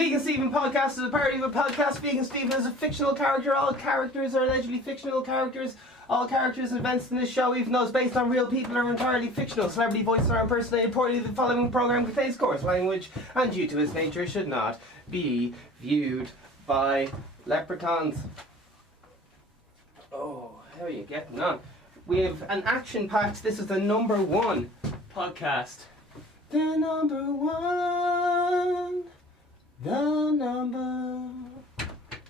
Vegan Stephen podcast is a parody of a podcast. Vegan Stephen is a fictional character. All characters are allegedly fictional characters. All characters and events in this show, even though it's based on real people, are entirely fictional. Celebrity voices are impersonated. Importantly, the following program contains coarse language and, due to its nature, should not be viewed by leprechauns. Oh, how are you getting on? We have an action-packed, this is the number one podcast. The number one. The number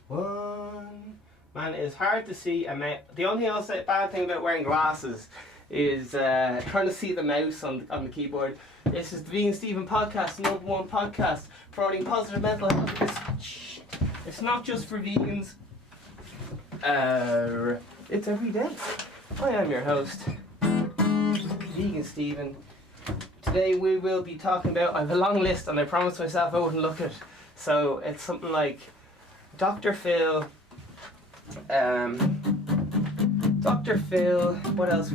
one. Man, it's hard to see a mouse. The only I'll say bad thing about wearing glasses is trying to see the mouse on the keyboard. This is the Vegan Stephen podcast, the number one podcast promoting positive mental health. It's not just for vegans. It's every day. I am your host, Vegan Stephen. Today we will be talking about, I have a long list and I promised myself I wouldn't look at it. So it's something like Dr. Phil, what else?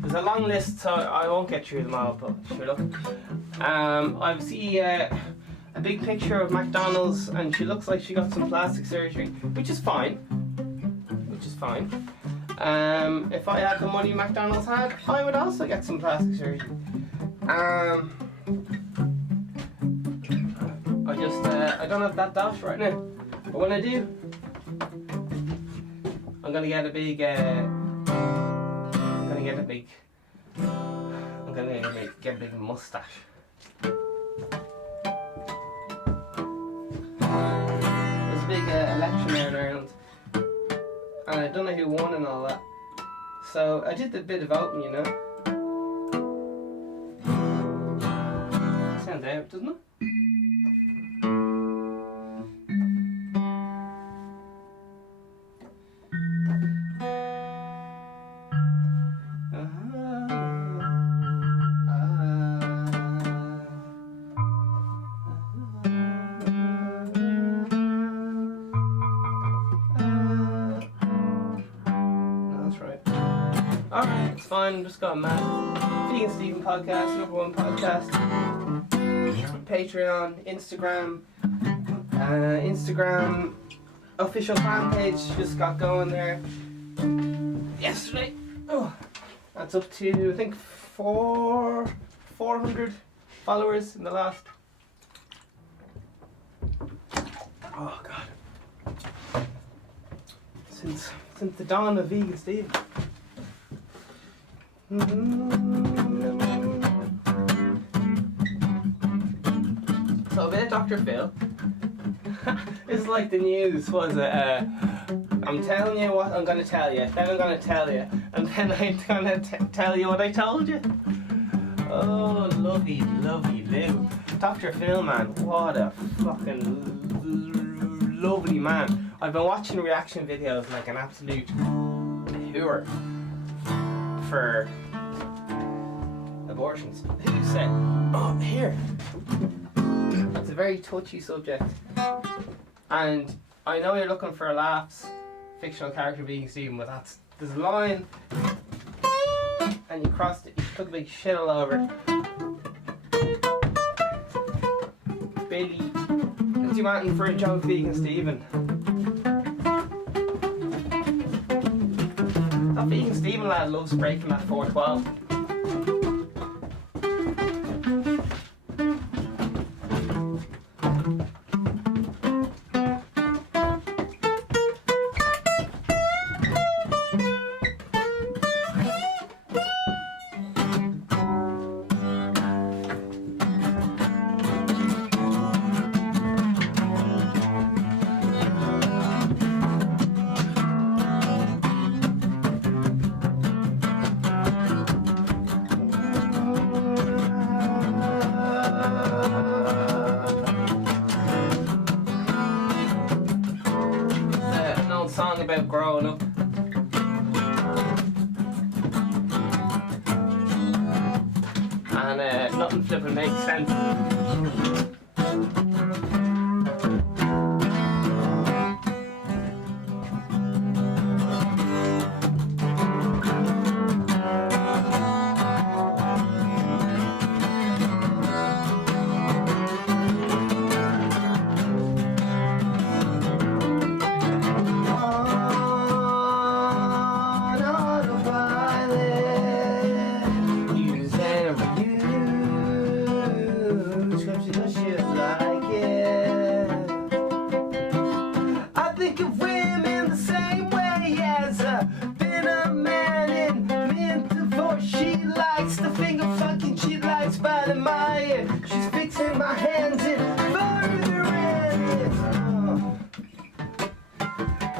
There's a long list, so I won't get through them all, but sure look. I see a big picture of McDonald's and she looks like she got some plastic surgery, which is fine. If I had the money McDonald's had, I would also get some plastic surgery. I don't have that dash right now, but when I do, I'm gonna get a big mustache. There's a big election there in Ireland, and I don't know who won and all that. So I did a bit of voting, you know. Sounds out, doesn't it? Alright, it's fine, I'm just going mad. Vegan Stephen podcast, number one podcast. Patreon, Instagram official fan page just got going there yesterday. Oh, that's up to I think 400 followers in the last. Oh god. Since the dawn of Vegan Stephen. So a bit of Dr. Phil. It's like the news, was it? I'm telling you what I'm going to tell you, then I'm going to tell you, and then I'm going to tell you what I told you. Oh, lovely Lou. Dr. Phil, man, what a fucking lovely man. I've been watching reaction videos like an absolute whore for abortions. Who said? Oh, here. That's a very touchy subject. And I know you're looking for laughs, fictional character Vegan Stephen, but there's a line, and you crossed it. You took a big shit all over. Billy, what do you want for a joke, Vegan Stephen? That Vegan Stephen lad loves breaking that 412. Song about growing up. And nothing flipping makes sense.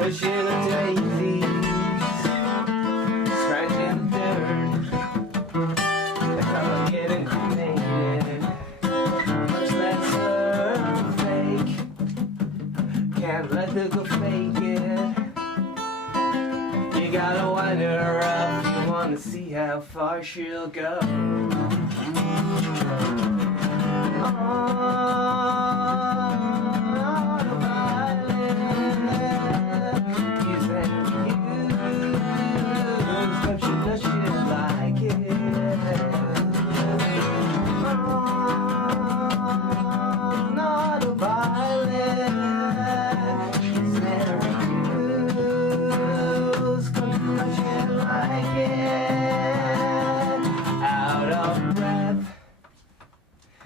pushing the daisies, scratching the dirt. That's how I'm getting cremated. Much less fake. Can't let her go fake it. You gotta wind her up. You wanna see how far she'll go.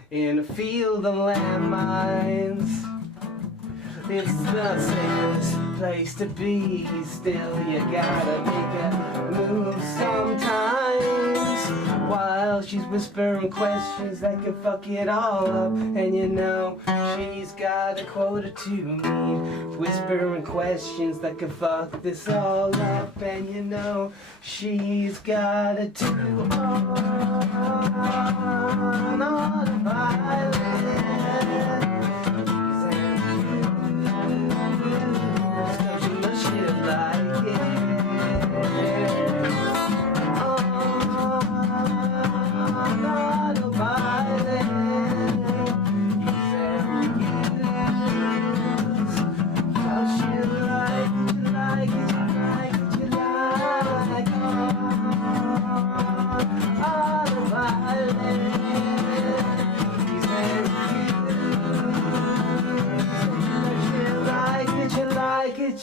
In a field of landmines, it's the safest place to be. Still, you gotta make a move sometimes. While she's whispering questions that can fuck it all up, and you know she's got a quota to meet. Whispering questions that can fuck this all up, and you know she's got a do on a violin.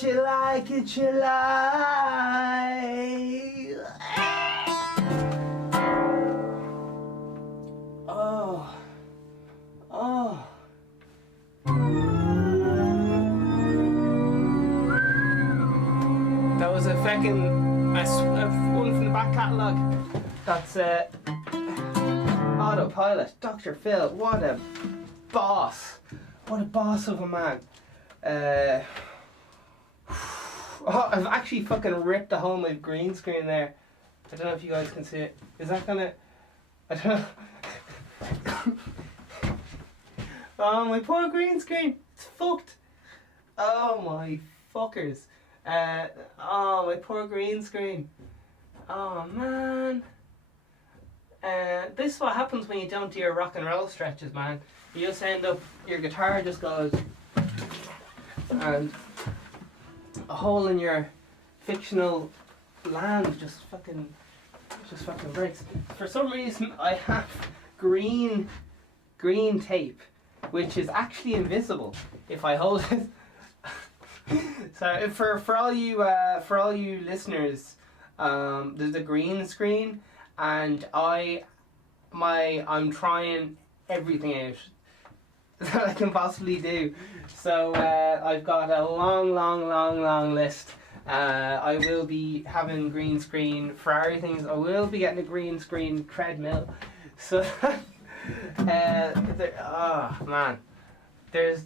You like it, you like. Oh, oh. That was a fucking one from the back catalogue. That's Autopilot. Dr. Phil. What a boss. What a boss of a man. Oh, I've actually fucking ripped a hole in my green screen there. I don't know if you guys can see it. Is that gonna... I don't know. Oh, my poor green screen. It's fucked. Oh, my fuckers. Oh, my poor green screen. Oh, man. This is what happens when you don't do your rock and roll stretches, man. You just end up... Your guitar just goes... And... a hole in your fictional land just fucking breaks. For some reason I have green tape, which is actually invisible if I hold it. So for all you listeners, there's a green screen, and I'm trying everything out that I can possibly do. So I've got a long list. I will be having green screen Ferrari things. I will be getting a green screen treadmill. So oh man, there's,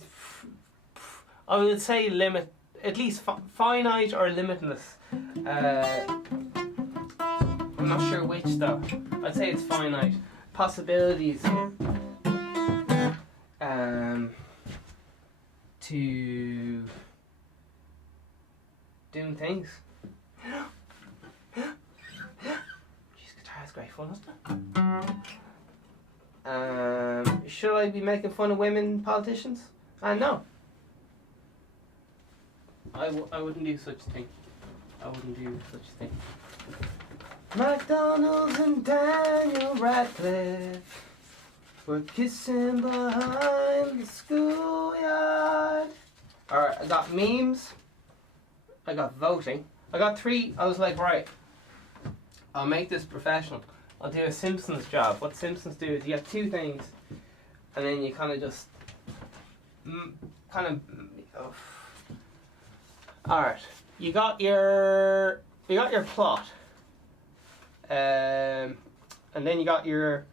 I would say limit, at least finite or limitless. I'm not sure which though. I'd say it's finite. Possibilities to doing things. Jeez, guitar is great fun, isn't it? Should I be making fun of women politicians? No. I wouldn't do such a thing. I wouldn't do such a thing. McDonald's and Daniel Radcliffe were kissing behind the schoolyard. Alright, I got memes. I got voting. I got 3. I was like, right, I'll make this professional. I'll do a Simpsons job. What Simpsons do is you have 2 things, and then you kind of just Alright, you got your plot, and then you got your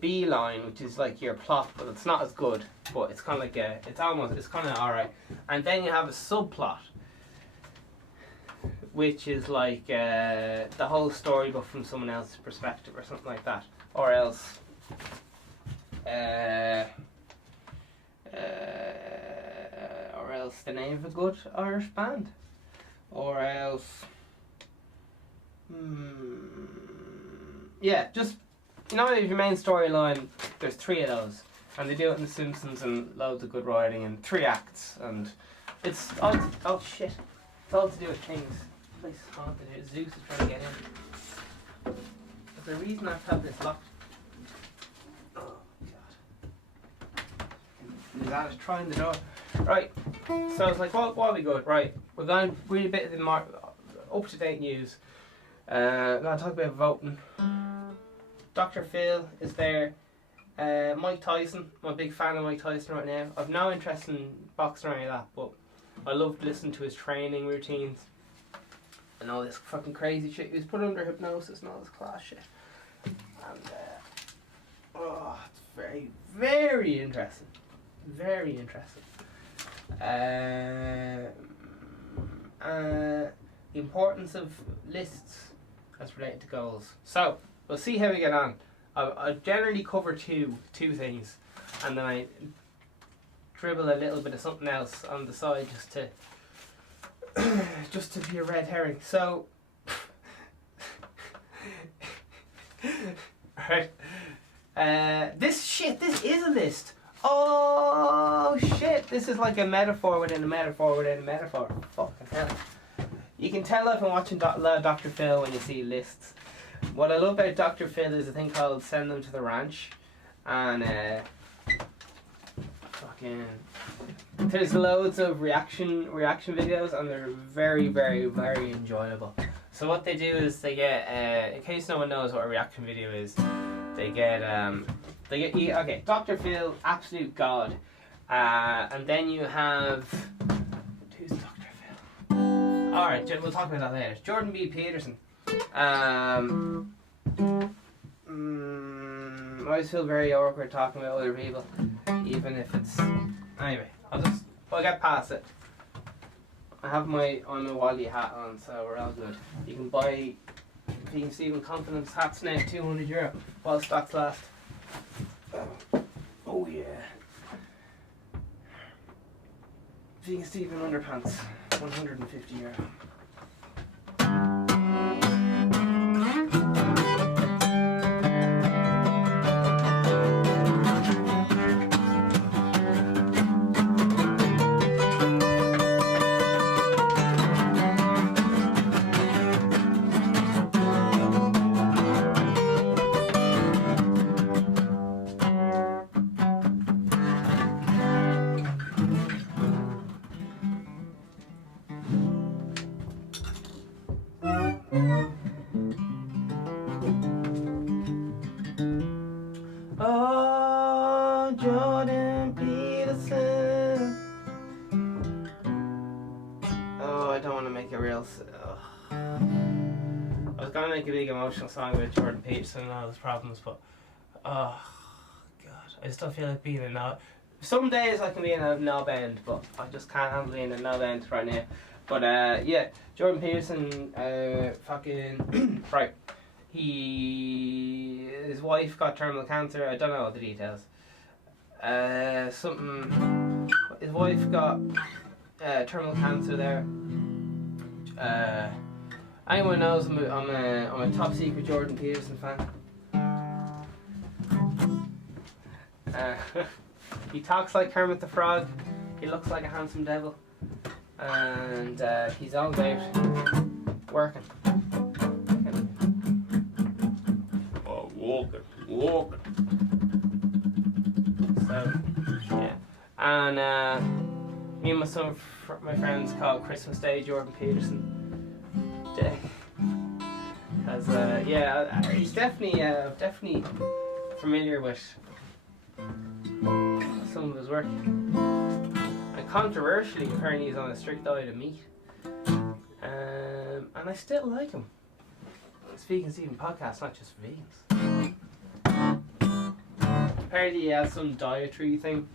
B line, which is like your plot, but it's not as good. But it's kind of like it's kind of alright. And then you have a subplot, which is like the whole story but from someone else's perspective or something like that. Or else the name of a good Irish band. Or else yeah, just if your main storyline, there's 3 of those, and they do it in The Simpsons, and loads of good writing and 3 acts, and it's all it's all to do with things. Place is haunted. Zeus is trying to get in. There's a reason I've had this locked. Oh god. That is trying the door. Right. So it's like, what are we good? Right. We're going to read a bit of the up-to-date news. I'm going to talk about voting. Dr. Phil is there. Mike Tyson. I'm a big fan of Mike Tyson right now. I've no interest in boxing or any of that, but I loved listening to his training routines and all this fucking crazy shit. He was put under hypnosis and all this class shit. And it's very, very interesting. Very interesting. The importance of lists as related to goals. So we'll see how we get on. I generally cover two things, and then I dribble a little bit of something else on the side just to be a red herring. So right. This is a list. Oh shit, this is like a metaphor within a metaphor within a metaphor. Fucking hell. You can tell I've been watching Dr. Phil when you see lists. What I love about Dr. Phil is a thing called Send Them to the Ranch. And there's loads of reaction videos, and they're very, very, very enjoyable. So what they do is they get, in case no one knows what a reaction video is, they get Dr. Phil, absolute god, and then you have, who's Dr. Phil? All right, we'll talk about that later. Jordan B. Peterson. I always feel very awkward talking about other people, even if it's anyway. I'll get past it. I have my Wally hat on, so we're all good. You can buy Vegan Stephen Confidence hats now, €200 while stocks last. Oh yeah. Vegan Stephen underpants, €150. Oh, Jordan Peterson. Oh, I don't want to make a real. I was gonna make a big emotional song about Jordan Peterson and all his problems, but oh god, I just don't feel like being a knob. Some days I can be in a knob end, but I just can't handle being a knob end right now. But yeah, Jordan Peterson, fucking right. His wife got terminal cancer. I don't know all the details. His wife got terminal cancer there. Anyone knows I'm a top secret Jordan Peterson fan. He talks like Kermit the Frog. He looks like a handsome devil, and he's all about working. Walking. So, yeah. And me and some of my friends call Christmas Day Jordan Peterson Day. Because, he's definitely familiar with some of his work. And controversially, apparently he's on a strict diet of meat. And I still like him. Vegan Stephen podcast, not just vegans. Apparently he has some dietary thing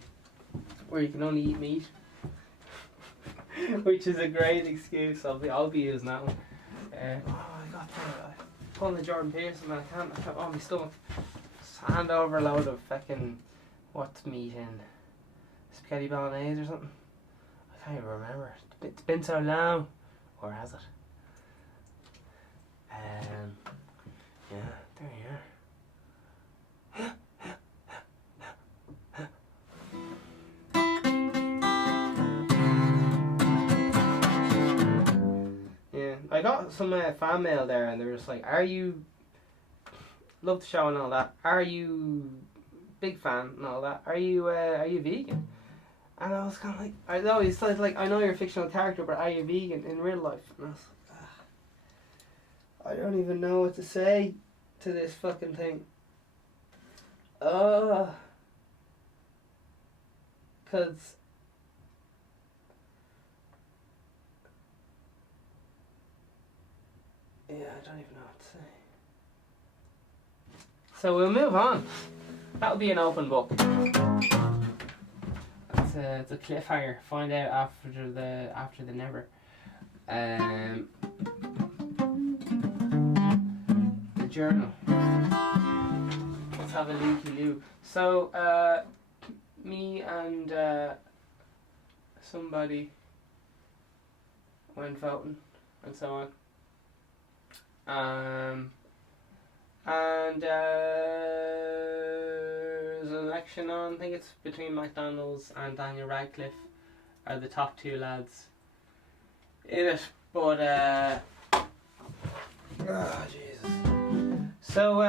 where you can only eat meat. Which is a great excuse. I'll be using that one. I got pulling the Jordan Peterson, man. I can't. Oh, my stomach. Just hand over a load of fucking what's meat in spaghetti bolognese or something. I can't even remember. It's been so long. Or has it? Yeah, there you are. Yeah, I got some fan mail there, and they were just like, "Are you love the show and all that? Are you big fan and all that? Are you vegan?" And I was kind of like, I know he said like, "I know you're a fictional character, but are you vegan in real life?" And I was like, I don't even know what to say to this fucking thing. Cause yeah, I don't even know what to say. So we'll move on. That'll be an open book. It's a cliffhanger. Find out after the never. The journal. Let's have a looky loo. So me and somebody went voting and so on. And there's an election on. I think it's between McDonald's and Daniel Radcliffe are the top two lads in it. But Jesus. So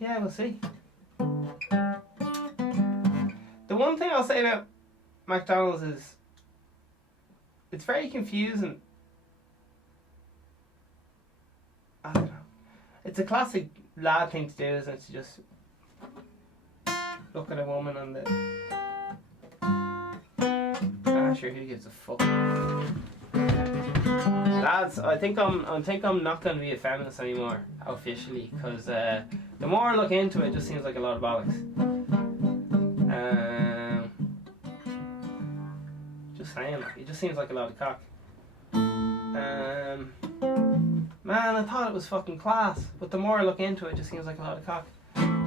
yeah, we'll see. The one thing I'll say about McDonald's is it's very confusing. I don't know. It's a classic lad thing to do, isn't it? To just look at a woman on the... sure, who gives a fuck? Lads, I think I'm not going to be a feminist anymore, officially, because the more I look into it, it just seems like a lot of bollocks. Just saying, like, it just seems like a lot of cock. Man, I thought it was fucking class, but the more I look into it, it just seems like a lot of cock,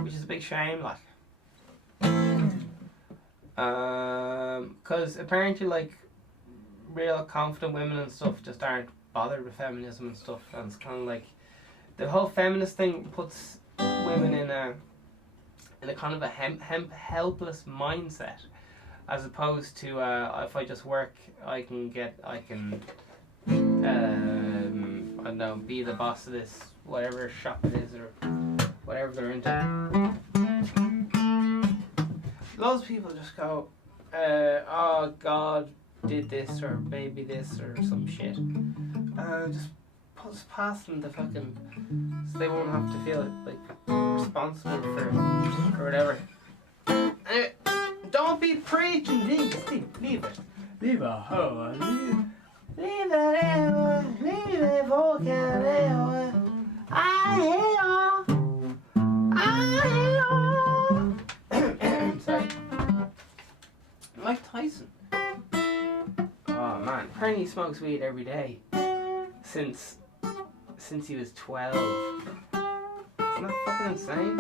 which is a big shame, like. Because apparently, like, real confident women and stuff just aren't bothered with feminism and stuff, and it's kind of like the whole feminist thing puts women in a kind of a helpless mindset, as opposed to if I just work, I can I don't know, be the boss of this whatever shop it is or whatever they're into. Loads of people just go, oh, God did this or maybe this or some shit. Just pass them the fucking, so they won't have to feel like responsible for whatever. Anyway, don't be preaching, leave it. Leave it. Leave it for sorry. Mike Tyson. Oh man, apparently he smokes weed every day since he was 12. Isn't that fucking insane?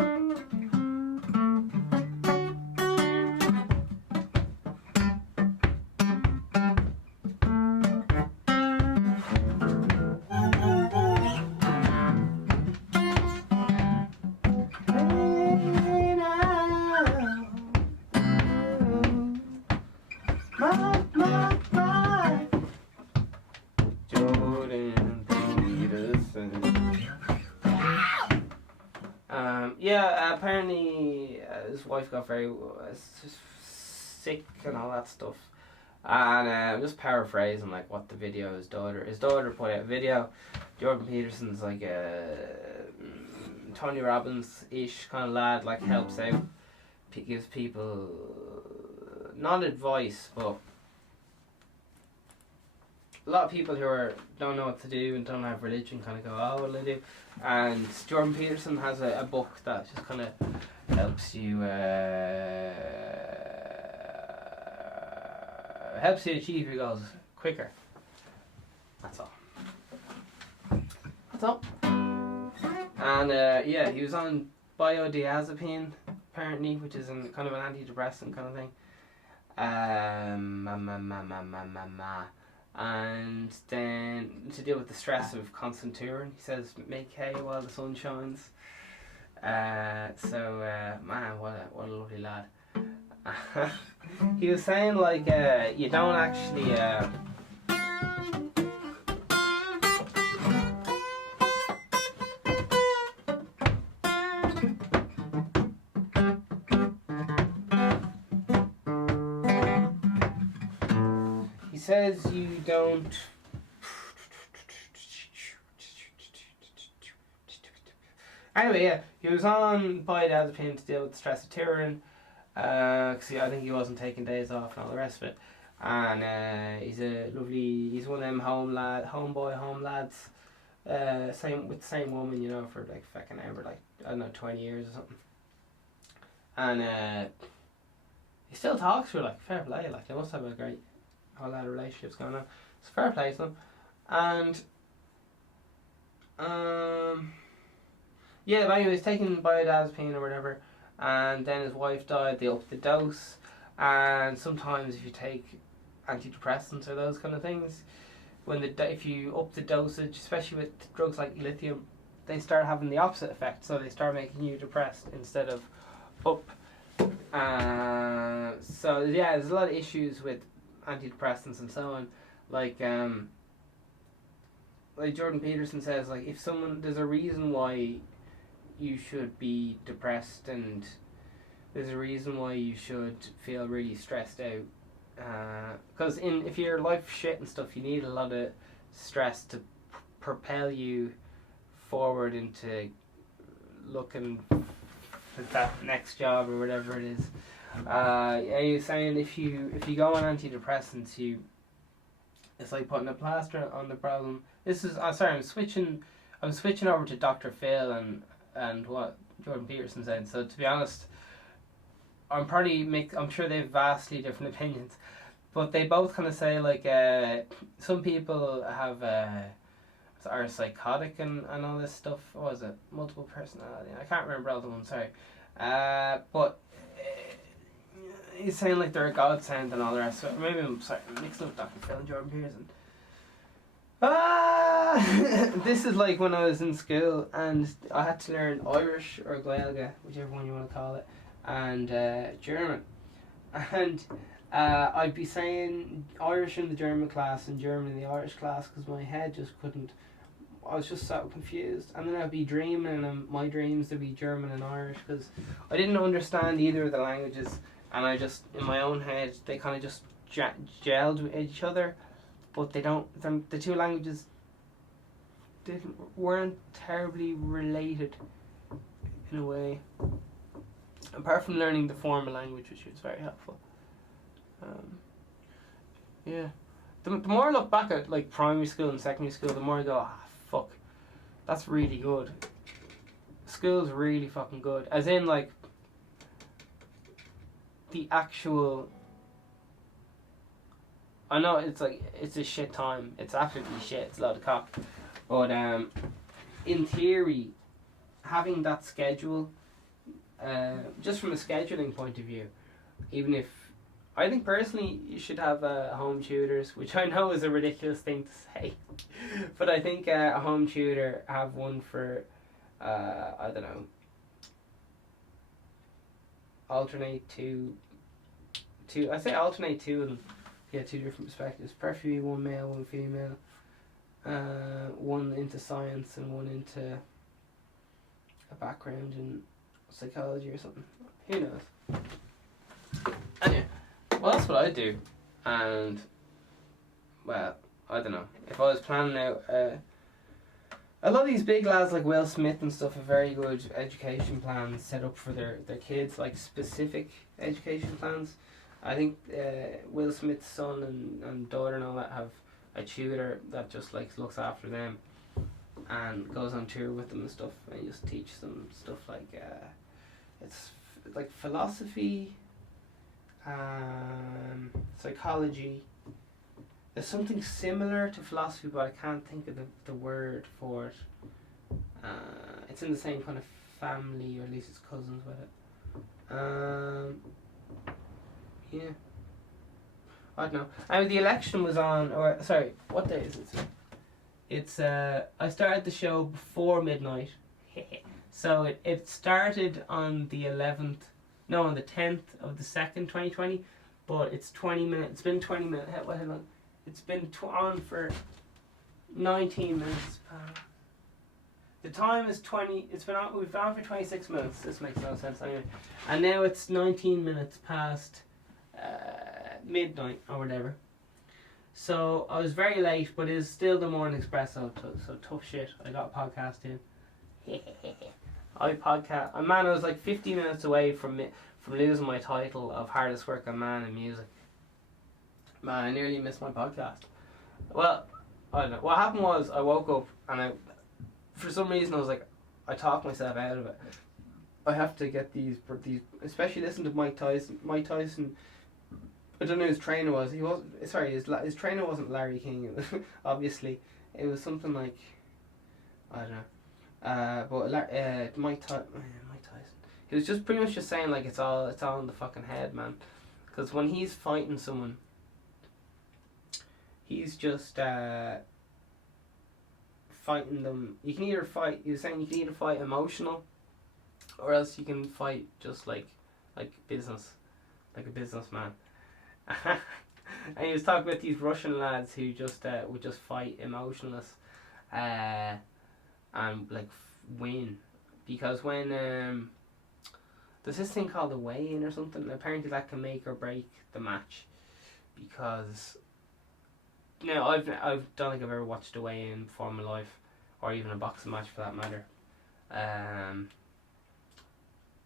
Yeah, apparently his wife got very sick and all that stuff. And I'm just paraphrasing like what the video his daughter put out a video. Jordan Peterson's like a Tony Robbins-ish kind of lad, like helps out, gives people not advice, but a lot of people who don't know what to do and don't have religion kind of go, oh, what do I do? And Jordan Peterson has a book that just kind of helps you achieve your goals quicker. That's all. And yeah, he was on biodiazepine apparently, which is kind of an antidepressant kind of thing. And then to deal with the stress of constant touring, he says, make hay while the sun shines. Man, what a lovely lad. He was saying like you don't actually he says you don't anyway, yeah, he was on biodiazepine to deal with the stress of touring. Cause I think he wasn't taking days off and all the rest of it. And he's one of them home lads. Same with the same woman, you know, for like fucking ever, like I don't know, 20 years or something. And he still talks to her, like fair play, like they must have a great whole lot of relationships going on. It's fair play to them. And yeah, but anyway, he's taking biodiazepine or whatever. And then his wife died, they upped the dose, and sometimes if you take antidepressants or those kind of things, if you up the dosage, especially with drugs like lithium, they start having the opposite effect, so they start making you depressed instead of up. So yeah, there's a lot of issues with antidepressants and so on, like Jordan Peterson says, like if there's a reason why you should be depressed, and there's a reason why you should feel really stressed out. Because if your life shit and stuff, you need a lot of stress to propel you forward into looking at that next job or whatever it is. You're saying if you go on antidepressants, it's like putting a plaster on the problem. I'm switching over to Dr. Phil and what Jordan Peterson said. So to be honest, I'm sure they have vastly different opinions, but they both kind of say like some people are psychotic and all this stuff. What was it? Multiple personality. I can't remember all the ones. Sorry, but he's saying like they're a godsend and all the rest. So maybe I'm mixing up Dr. Phil and Jordan Peterson. This is like when I was in school and I had to learn Irish or Gaeilge, whichever one you want to call it, and German. And I'd be saying Irish in the German class and German in the Irish class because my head just couldn't. I was just so confused. And then I'd be dreaming, and my dreams would be German and Irish because I didn't understand either of the languages, and I just, in my own head, they kind of just gelled with each other. But the two languages weren't terribly related in a way. Apart from learning the formal language, which was very helpful. Yeah. The more I look back at like primary school and secondary school, the more I go, fuck, that's really good. School's really fucking good. As in like the actual. I know it's a shit time. It's absolutely shit. It's a lot of cock. But in theory, having that schedule, just from a scheduling point of view, even if I think personally you should have home tutors, which I know is a ridiculous thing to say, but I think a home tutor, have one for I don't know, alternate two. I say alternate two and. Yeah, two different perspectives. Preferably one male, one female. One into science and one into a background in psychology or something. Who knows? Anyway, well, that's what I do. And, well, I don't know. If I was planning out... a lot of these big lads like Will Smith and stuff have very good education plans set up for their kids, like specific education plans. I think Will Smith's son and daughter and all that have a tutor that just like looks after them and goes on tour with them and stuff, and just teach them stuff like it's like philosophy, psychology. There's something similar to philosophy, but I can't think of the word for it. It's in the same kind of family, or at least it's cousins with it. Yeah. I don't know. The election was on, or sorry, what day is it? It's I started the show before midnight, so it started on the 11th, no, on the 10th of the 2nd, 2020, but it's 20 minutes. It's been 20 minutes. Hold on. It's been on for 19 minutes. The time is 20. It's been on. We've been on for 26 minutes. This makes no sense anyway. And now it's 19 minutes past midnight or whatever. So I was very late, but it's still the morning espresso. So tough shit. I got a podcast in. I was like 50 minutes away from losing my title of hardest working man in music. Man, I nearly missed my podcast. Well, I don't know. What happened was I woke up and for some reason I was like, I talked myself out of it. I have to get these, especially listen to Mike Tyson. Mike Tyson, I don't know who his trainer was. He was his trainer wasn't Larry King. Obviously, it was something like, I don't know. But Mike Tyson. He was just pretty much just saying like it's all in the fucking head, man. Because when he's fighting someone, he's just fighting them. You can either fight. He was saying you can either fight emotional, or else you can fight just like business, like a businessman. And he was talking about these Russian lads who just would just fight emotionless, and like win, because when there's this thing called the weigh-in or something. And apparently that can make or break the match, because I don't think I've ever watched a weigh-in before in my life, or even a boxing match for that matter.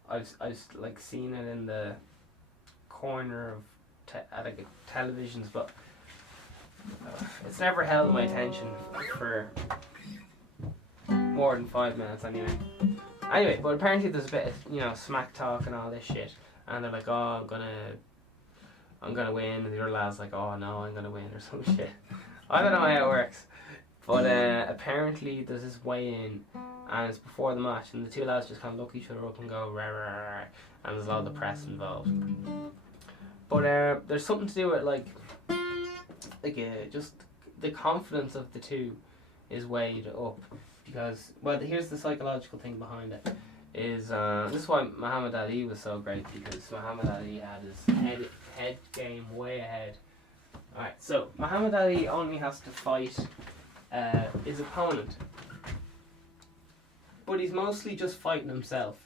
I've like seen it in the corner of at like televisions, but it's never held my attention for more than 5 minutes anyway. But apparently there's a bit of smack talk and all this shit, and they're like, oh, I'm gonna win, and the other lad's like, oh no, I'm gonna win, or some shit. I don't know how it works, but apparently there's this weigh-in, and it's before the match, and the two lads just kind of look each other up and go rah, rah, rah, and there's a lot of the press involved. But there's something to do with like just the confidence of the two is weighed up, because here's the psychological thing behind it. Is this is why Muhammad Ali was so great, because Muhammad Ali had his head game way ahead. Alright, so Muhammad Ali only has to fight his opponent, but he's mostly just fighting himself,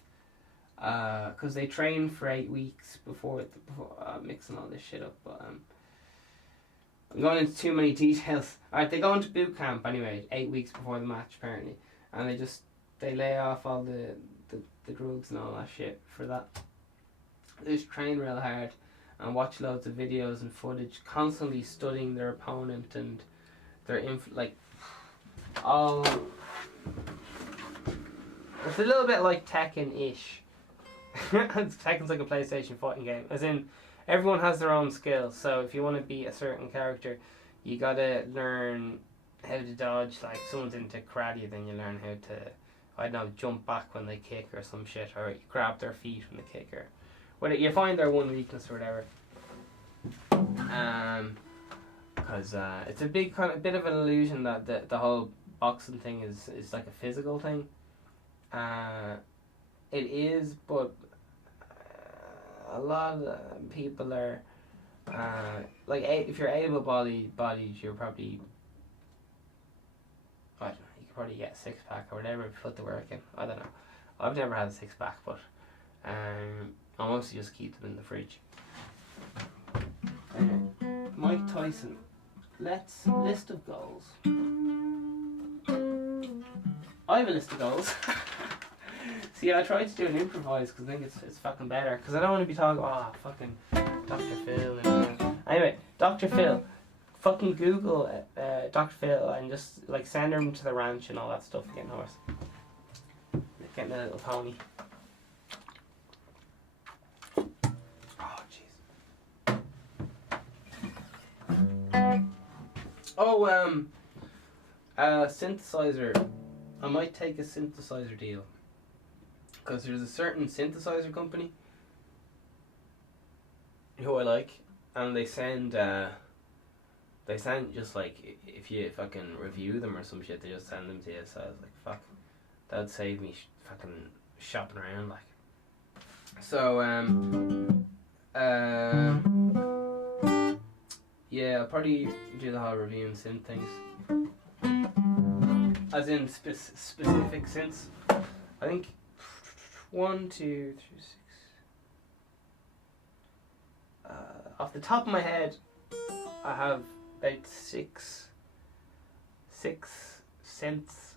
because they train for 8 weeks before mixing all this shit up. But I'm going into too many details. Alright, they go into boot camp anyway, 8 weeks before the match apparently, and they lay off all the drugs and all that shit for that. They just train real hard and watch loads of videos and footage, constantly studying their opponent and their all. It's a little bit like Tekken-ish. Tekken's like a PlayStation fighting game, as in everyone has their own skills. So if you want to beat a certain character, you gotta learn how to dodge. Like someone's into karate, then you learn how to, I don't know, jump back when they kick or some shit, or you grab their feet when they kick, or whether you find their one weakness or whatever. Because it's a bit of an illusion that the whole boxing thing is like a physical thing. It is, but a lot of people are if you're able-bodied, you're probably, I don't know, you could probably get a 6-pack or whatever if you put the work in. I don't know. I've never had a 6-pack, but I mostly just keep them in the fridge. Mike Tyson. List of goals. I have a list of goals. See, I tried to do an improvise because I think it's fucking better. Because I don't want to be talking, fucking Dr. Phil. Anyway, Dr. Phil. Fucking Google Dr. Phil and just like send him to the ranch and all that stuff, getting a horse. Getting a little pony. Oh, jeez. Oh, synthesizer. I might take a synthesizer deal. Because there's a certain synthesizer company who I like, and they send just like, if you fucking review them or some shit, they just send them to you. So I was like, fuck, that would save me fucking shopping around, like. So yeah, I'll probably do the whole reviewing synth things, as in specific synths. I think 1, 2, 3, 6. Off the top of my head, I have about six synths.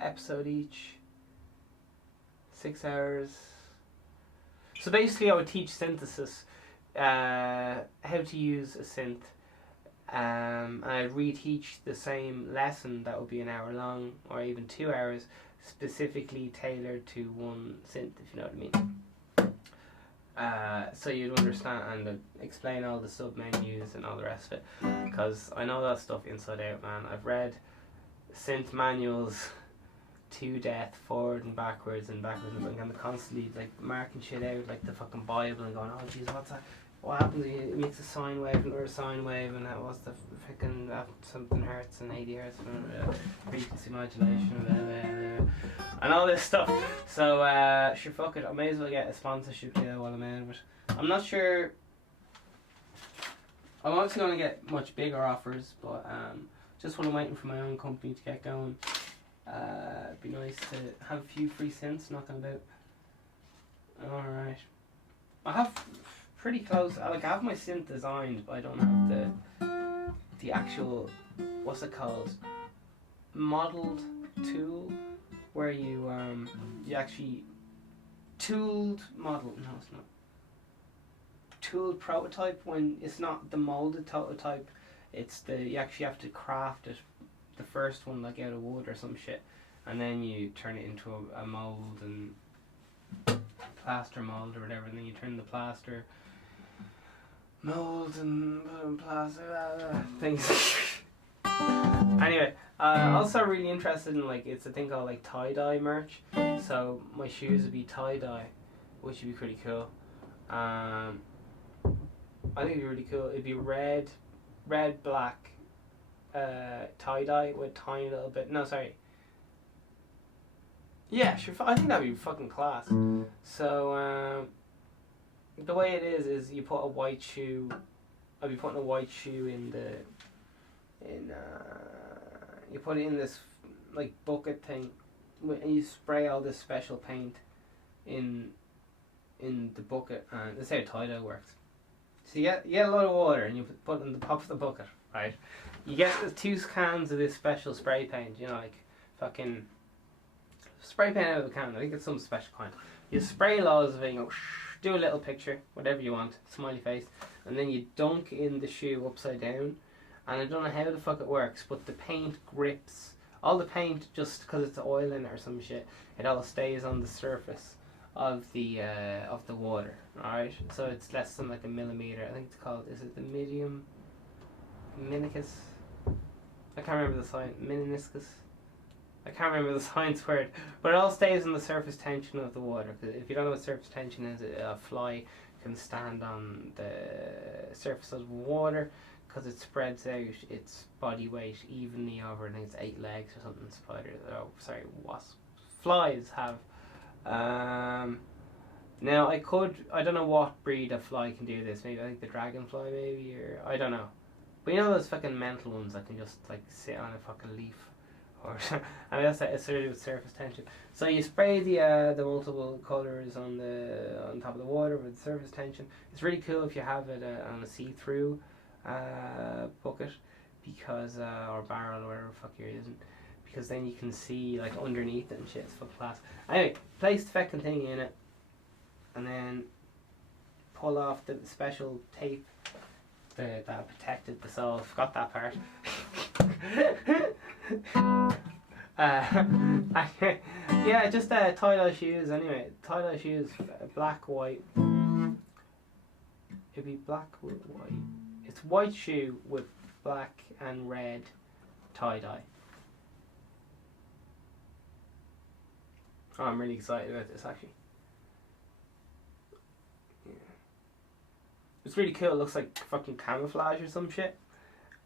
Episode each, 6 hours. So basically, I would teach synthesis, how to use a synth, and I'd reteach the same lesson that would be an hour long or even 2 hours, specifically tailored to one synth, if you know what I mean. So you'd understand and explain all the sub menus and all the rest of it, because I know that stuff inside out, man. I've read synth manuals to death, forward and backwards and I'm constantly like marking shit out like the fucking Bible and going, oh jeez, what's that? What happens if it makes a sine wave or a sine wave, and that was the fucking something hertz and 80 hertz and frequency modulation and all this stuff. So sure, fuck it, I may as well get a sponsorship deal while I'm in, but I'm not sure. I'm obviously going to get much bigger offers, but just when I'm waiting for my own company to get going. It'd be nice to have a few free synths knocking about. Alright. I have pretty close, like I have my synth designed, but I don't have the actual, what's it called? Modeled tool, where you actually tooled model, no it's not. Tooled prototype, when it's not the molded prototype, it's you actually have to craft it. The first one like out of wood or some shit, and then you turn it into a mold and plaster mold or whatever, and then you turn the plaster mold and plaster things. Anyway, also really interested in like, it's a thing called like tie-dye merch, so my shoes would be tie-dye, which would be pretty cool. I think it'd be really cool. It'd be red, black, tie-dye with tiny little bit. No, sorry. Yeah, sure. I think that'd be fucking class. So the way it is you put a white shoe. I'll be putting a white shoe you put it in this like bucket thing, and you spray all this special paint in the bucket, and that's how tie-dye works. So you get a lot of water and you put it in the top of the bucket, right? You get 2 cans of this special spray paint, you know, like fucking spray paint out of a can. I think it's some special kind. You spray loads of it, you go, do a little picture, whatever you want, smiley face, and then you dunk in the shoe upside down. And I don't know how the fuck it works, but the paint grips. All the paint, just because it's oil in it or some shit, it all stays on the surface of the water. Alright, so it's less than like a millimeter. I think it's called, is it the minicus? I can't remember the sign. Meniscus. I can't remember the science word, but it all stays on the surface tension of the water. Because if you don't know what surface tension is, a fly can stand on the surface of water because it spreads out its body weight evenly over, I think it's 8 legs or something. Spiders, wasps. Flies have. Now I don't know what breed of fly can do this. Maybe I think the dragonfly, maybe, or I don't know. But you know those fucking mental ones that can just like sit on a fucking leaf, or I mean that's to do with surface tension. So you spray the multiple colors on top of the water with surface tension. It's really cool if you have it on a see-through bucket, because or barrel or whatever the fuck you're using, because then you can see like underneath it and shit. It's fucking class. Anyway, place the fucking thing in it, and then pull off the special tape that protected the sole. Forgot that part. Yeah, just tie-dye shoes anyway. Tie-dye shoes, black, white. It'd be black with white. It's white shoe with black and red tie-dye. Oh, I'm really excited about this actually. Yeah. It's really cool. It looks like fucking camouflage or some shit.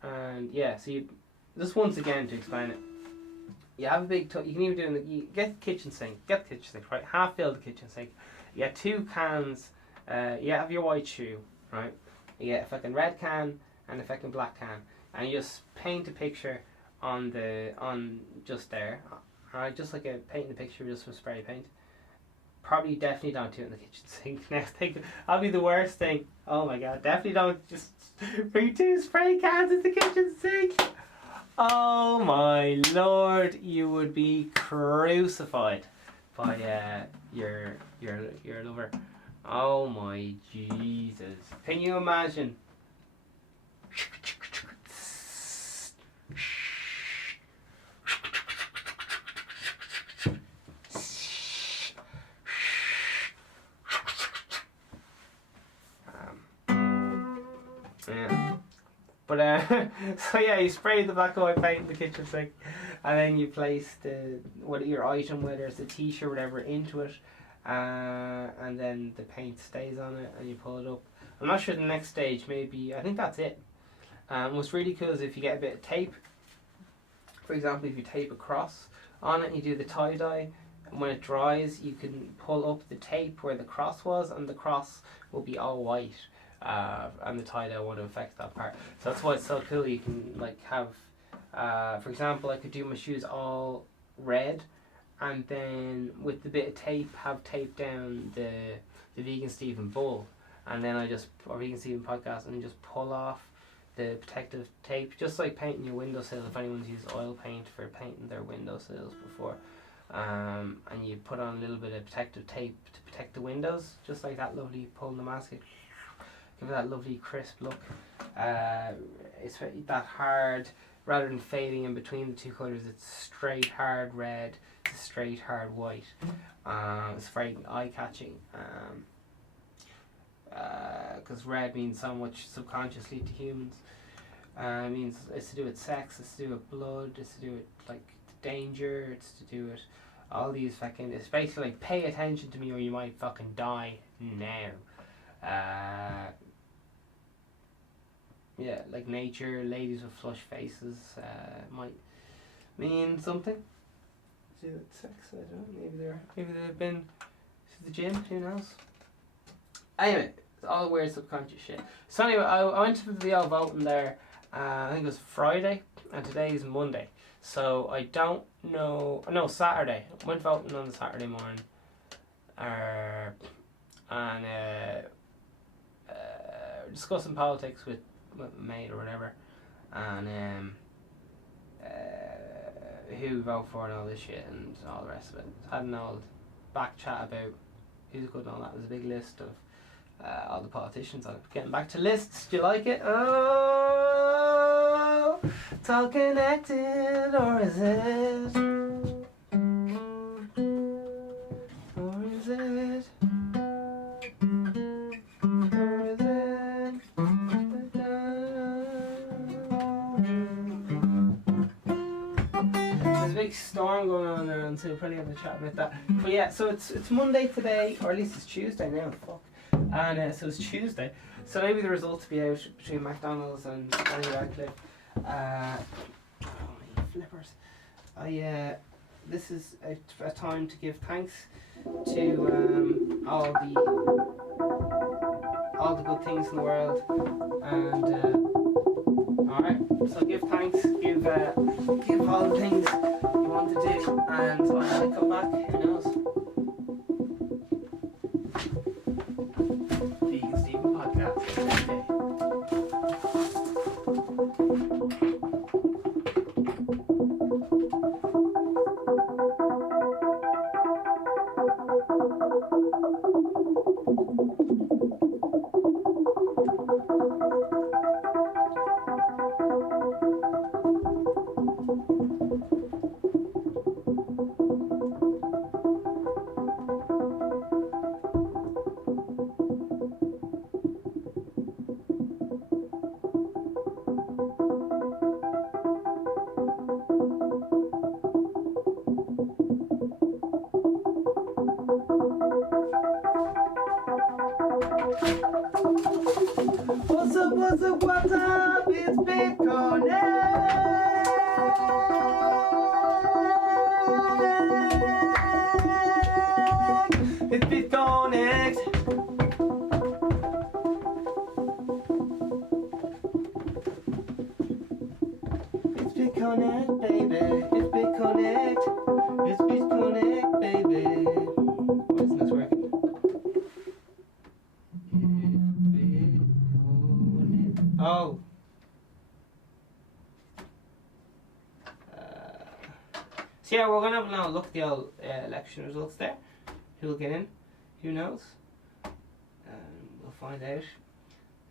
And yeah, so you just once again to explain it. You have a big you can even do it you get the kitchen sink. Get the kitchen sink, right? Half fill the kitchen sink. You get 2 cans. You have your white shoe, right? You get a fucking red can and a fucking black can, and you just paint a picture on just there, alright? Just like painting a picture just with spray paint. Probably definitely don't do it in the kitchen sink. Next thing, that'll be the worst thing. Oh my god, definitely don't just bring 2 spray cans in the kitchen sink. Oh my lord, you would be crucified by your lover. Oh my Jesus. Can you imagine? Yeah. But so yeah, you spray the black and white paint in the kitchen sink, and then you place your item, whether it's a t-shirt or whatever, into it, and then the paint stays on it, and you pull it up. I'm not sure the next stage. Maybe I think that's it. What's really cool is if you get a bit of tape. For example, if you tape a cross on it, and you do the tie dye. And when it dries, you can pull up the tape where the cross was, and the cross will be all white. And the tie dye won't affect that part. So that's why it's so cool. You can like have, for example, I could do my shoes all red, and then with the bit of tape, have taped down the Vegan Stephen bull, and then or Vegan Stephen podcast, and just pull off the protective tape, just like painting your windowsill. If anyone's used oil paint for painting their windowsills before, and you put on a little bit of protective tape to protect the windows, just like that. Lovely, pulling the mask. Give it that lovely crisp look. It's that hard, rather than fading in between the 2 colours. It's straight hard red to straight hard white. It's very eye catching. Because red means so much subconsciously to humans. It means it's to do with sex. It's to do with blood. It's to do with like danger. It's to do with all these fucking. It's basically like, pay attention to me or you might fucking die now. Yeah, like nature, ladies with flush faces might mean something. To do with sex, I don't know. Maybe they've been to the gym. Who knows? Anyway, it's all weird subconscious shit. So anyway, I went to the old voting there. I think it was Friday, and today is Monday. So I don't know. No, Saturday. I went voting on the Saturday morning. And discussing politics with my mate or whatever, and who we vote for and all this shit and all the rest of it. Had an old back chat about who's good and all that. There's a big list of all the politicians on it. Getting back to lists, do you like it? Oh, it's all connected, or is it? Or is it? Big storm going on there, and so we'll probably have a chat about that. But yeah, so it's Monday today, or at least it's Tuesday now. Fuck. And so it's Tuesday. So maybe the results will be out between McDonald's and Danny Radcliffe. Holy flippers! This is a time to give thanks to all the good things in the world, and alright. So give thanks, give all the things you want to do, and when I come back, who knows? Vegan Stephen podcast. Okay. What's up, what's up, what's up? It's Bitcoin. It's Bitcoin. It's BitConnect, baby. It's BitConnect. It's BitConnect, baby. Why isn't this working? Oh. So yeah, we're gonna have a now look at the old election results there. Who'll get in? Who knows? We'll find out.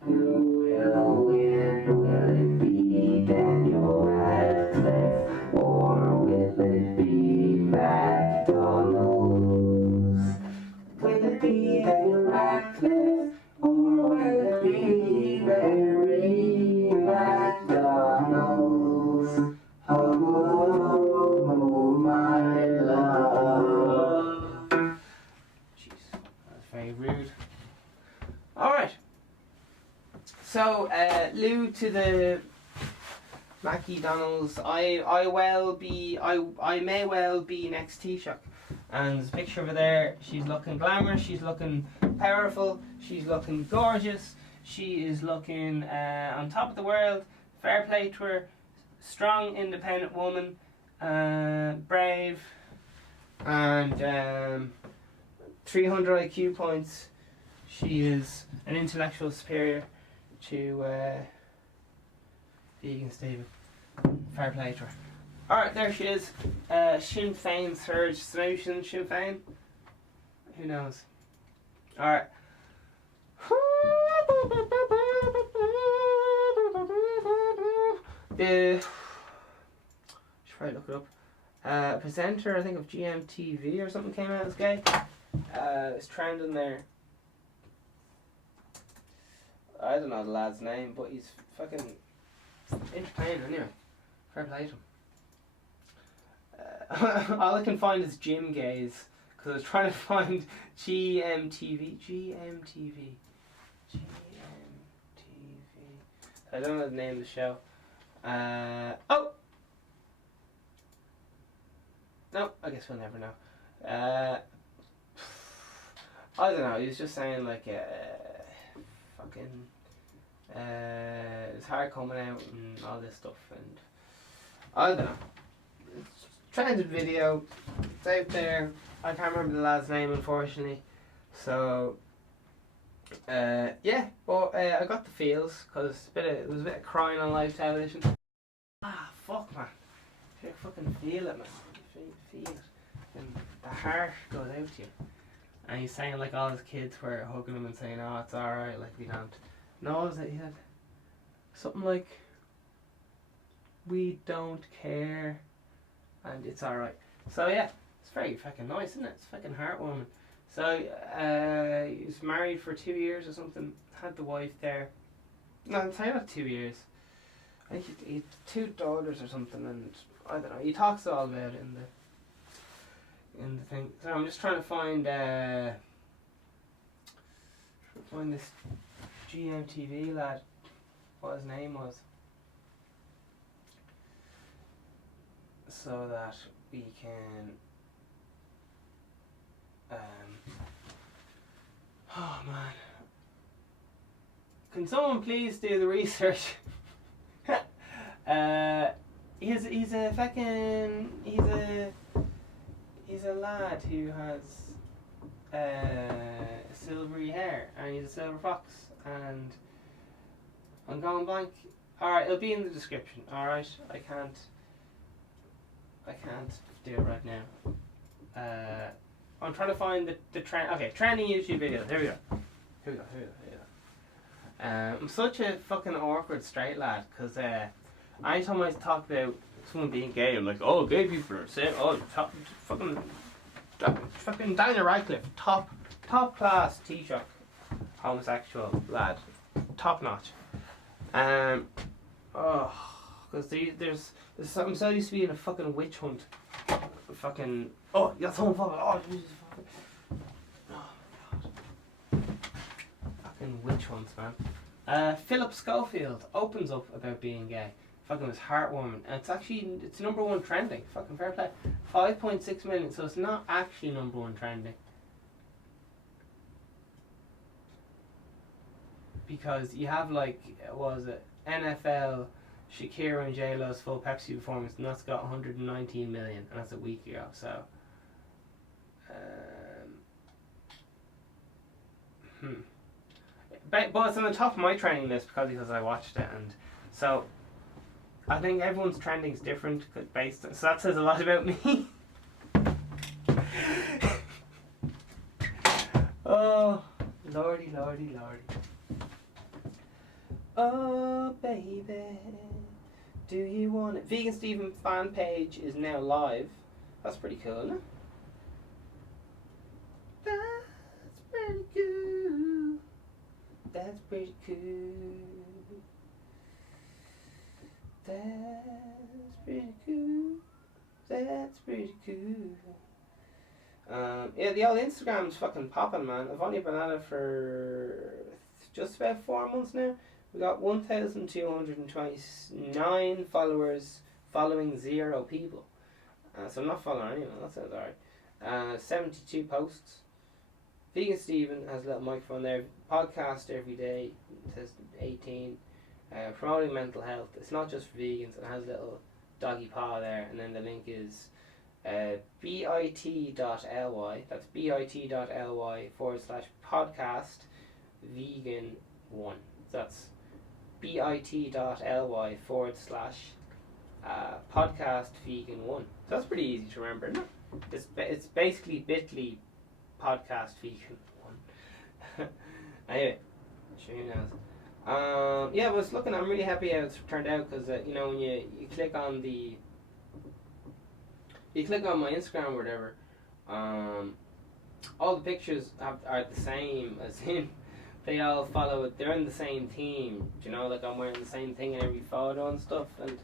Who will win? Will it be Daniel Radcliffe or will it be McDonald's? Will it be Daniel Radcliffe or will it be Mary McDonald's? Oh, my love. Jeez, that's very rude. Alright. So, Lou to the Mackie Donalds. I may well be next Taoiseach. And there's a picture over there. She's looking glamorous, she's looking powerful, she's looking gorgeous, she is looking on top of the world. Fair play to her. Strong, independent woman, brave, and 300 IQ points. She is an intellectual superior to Vegan Stephen. Fair play to her. Alright, there she is. Sinn Féin surge. Solution Sinn Féin? Who knows? Alright. The should probably look it up. Presenter, I think, of GMTV or something came out as gay. It's trending there. I don't know the lad's name, but he's fucking entertaining anyway. Fair play to him. All I can find is Jim Gaze, because I was trying to find GMTV. I don't know the name of the show. Oh! No, I guess we'll never know. I don't know, he was just saying like fucking it's hard coming out and all this stuff, and I don't know. It's trended video, it's out there. I can't remember the lad's name, unfortunately. So yeah, but I got the feels because there was a bit of crying on live television. Ah, fuck, man. You fucking feel it, man. You feel it, and the heart goes out to you. And he's saying like all his kids were hugging him and saying, "Oh, it's all right. Like we don't." No, was it? He had something like, "We don't care, and it's all right." So yeah, it's very fucking nice, isn't it? It's fucking heartwarming. So he was married for 2 years or something. Had the wife there. No, I'm saying not 2 years. I think he had 2 daughters or something, and I don't know. He talks all about it in the thing. So I'm just trying to find this GMTV lad. What his name was, so that we can. Oh man. Can someone please do the research? He's a fucking he's a lad who has silvery hair, and he's a silver fox, and I'm going blank. Alright, it'll be in the description. Alright, I can't do it right now. I'm trying to find the trend. Okay, trending YouTube videos. Here we go. I'm such a fucking awkward straight lad, because anytime I talk about someone being gay, I'm like, oh, gay people are saying, oh, fucking Daniel Radcliffe, top class Taoiseach, homosexual lad, top notch. Because I'm so used to being a fucking witch hunt. Fucking, oh, you got someone fucking, oh, Jesus, fucking fucking witch hunts, man. Philip Schofield opens up about being gay. Fucking was heartwarming. And it's number one trending. Fucking fair play. 5.6 million, so it's not actually number one trending. Because you have like, what was it? NFL, Shakira and J-Lo's full Pepsi performance, and that's got 119 million, and that's a week ago, so. But it's on the top of my trending list because I watched it, and so I think everyone's trending is different based on, so that says a lot about me. Oh, lordy, lordy, lordy. Oh, baby, do you want it? Vegan Stephen fan page is now live. That's pretty cool, isn't it? That's pretty cool. That's pretty cool. That's pretty cool. That's pretty cool. Yeah, the old Instagram's fucking popping, man. I've only been at it for just about 4 months now. We got 1,229 followers following 0 people. So I'm not following anyone, that sounds alright. 72 posts. Vegan Stephen has a little microphone there. Podcast every day, it says 18. Promoting mental health. It's not just for vegans, it has a little doggy paw there. And then the link is bit.ly. That's bit.ly/podcast vegan1. That's bit.ly/podcast vegan1. So that's pretty easy to remember, isn't it? It's basically bit.ly podcast vegan1. Anyway, sure who knows. Yeah, I was looking. I'm really happy how it's turned out because you know, when you click on my Instagram or whatever, all the pictures are the same, as in they all follow it. They're in the same theme. You know, like I'm wearing the same thing in every photo and stuff. And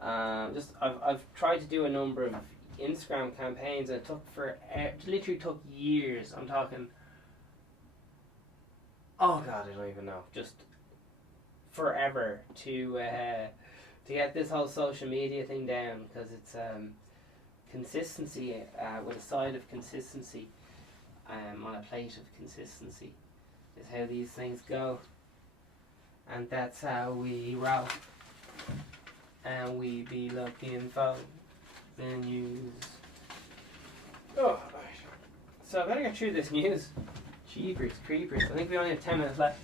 I've tried to do a number of Instagram campaigns, and it literally took years. I'm talking. Oh God, I don't even know. Just forever to get this whole social media thing down, because it's consistency with a side of consistency on a plate of consistency is how these things go, and that's how we roll, and we be looking for the news. Oh, right. So I better get through this news. Jeepers creepers, I think we only have 10 minutes left.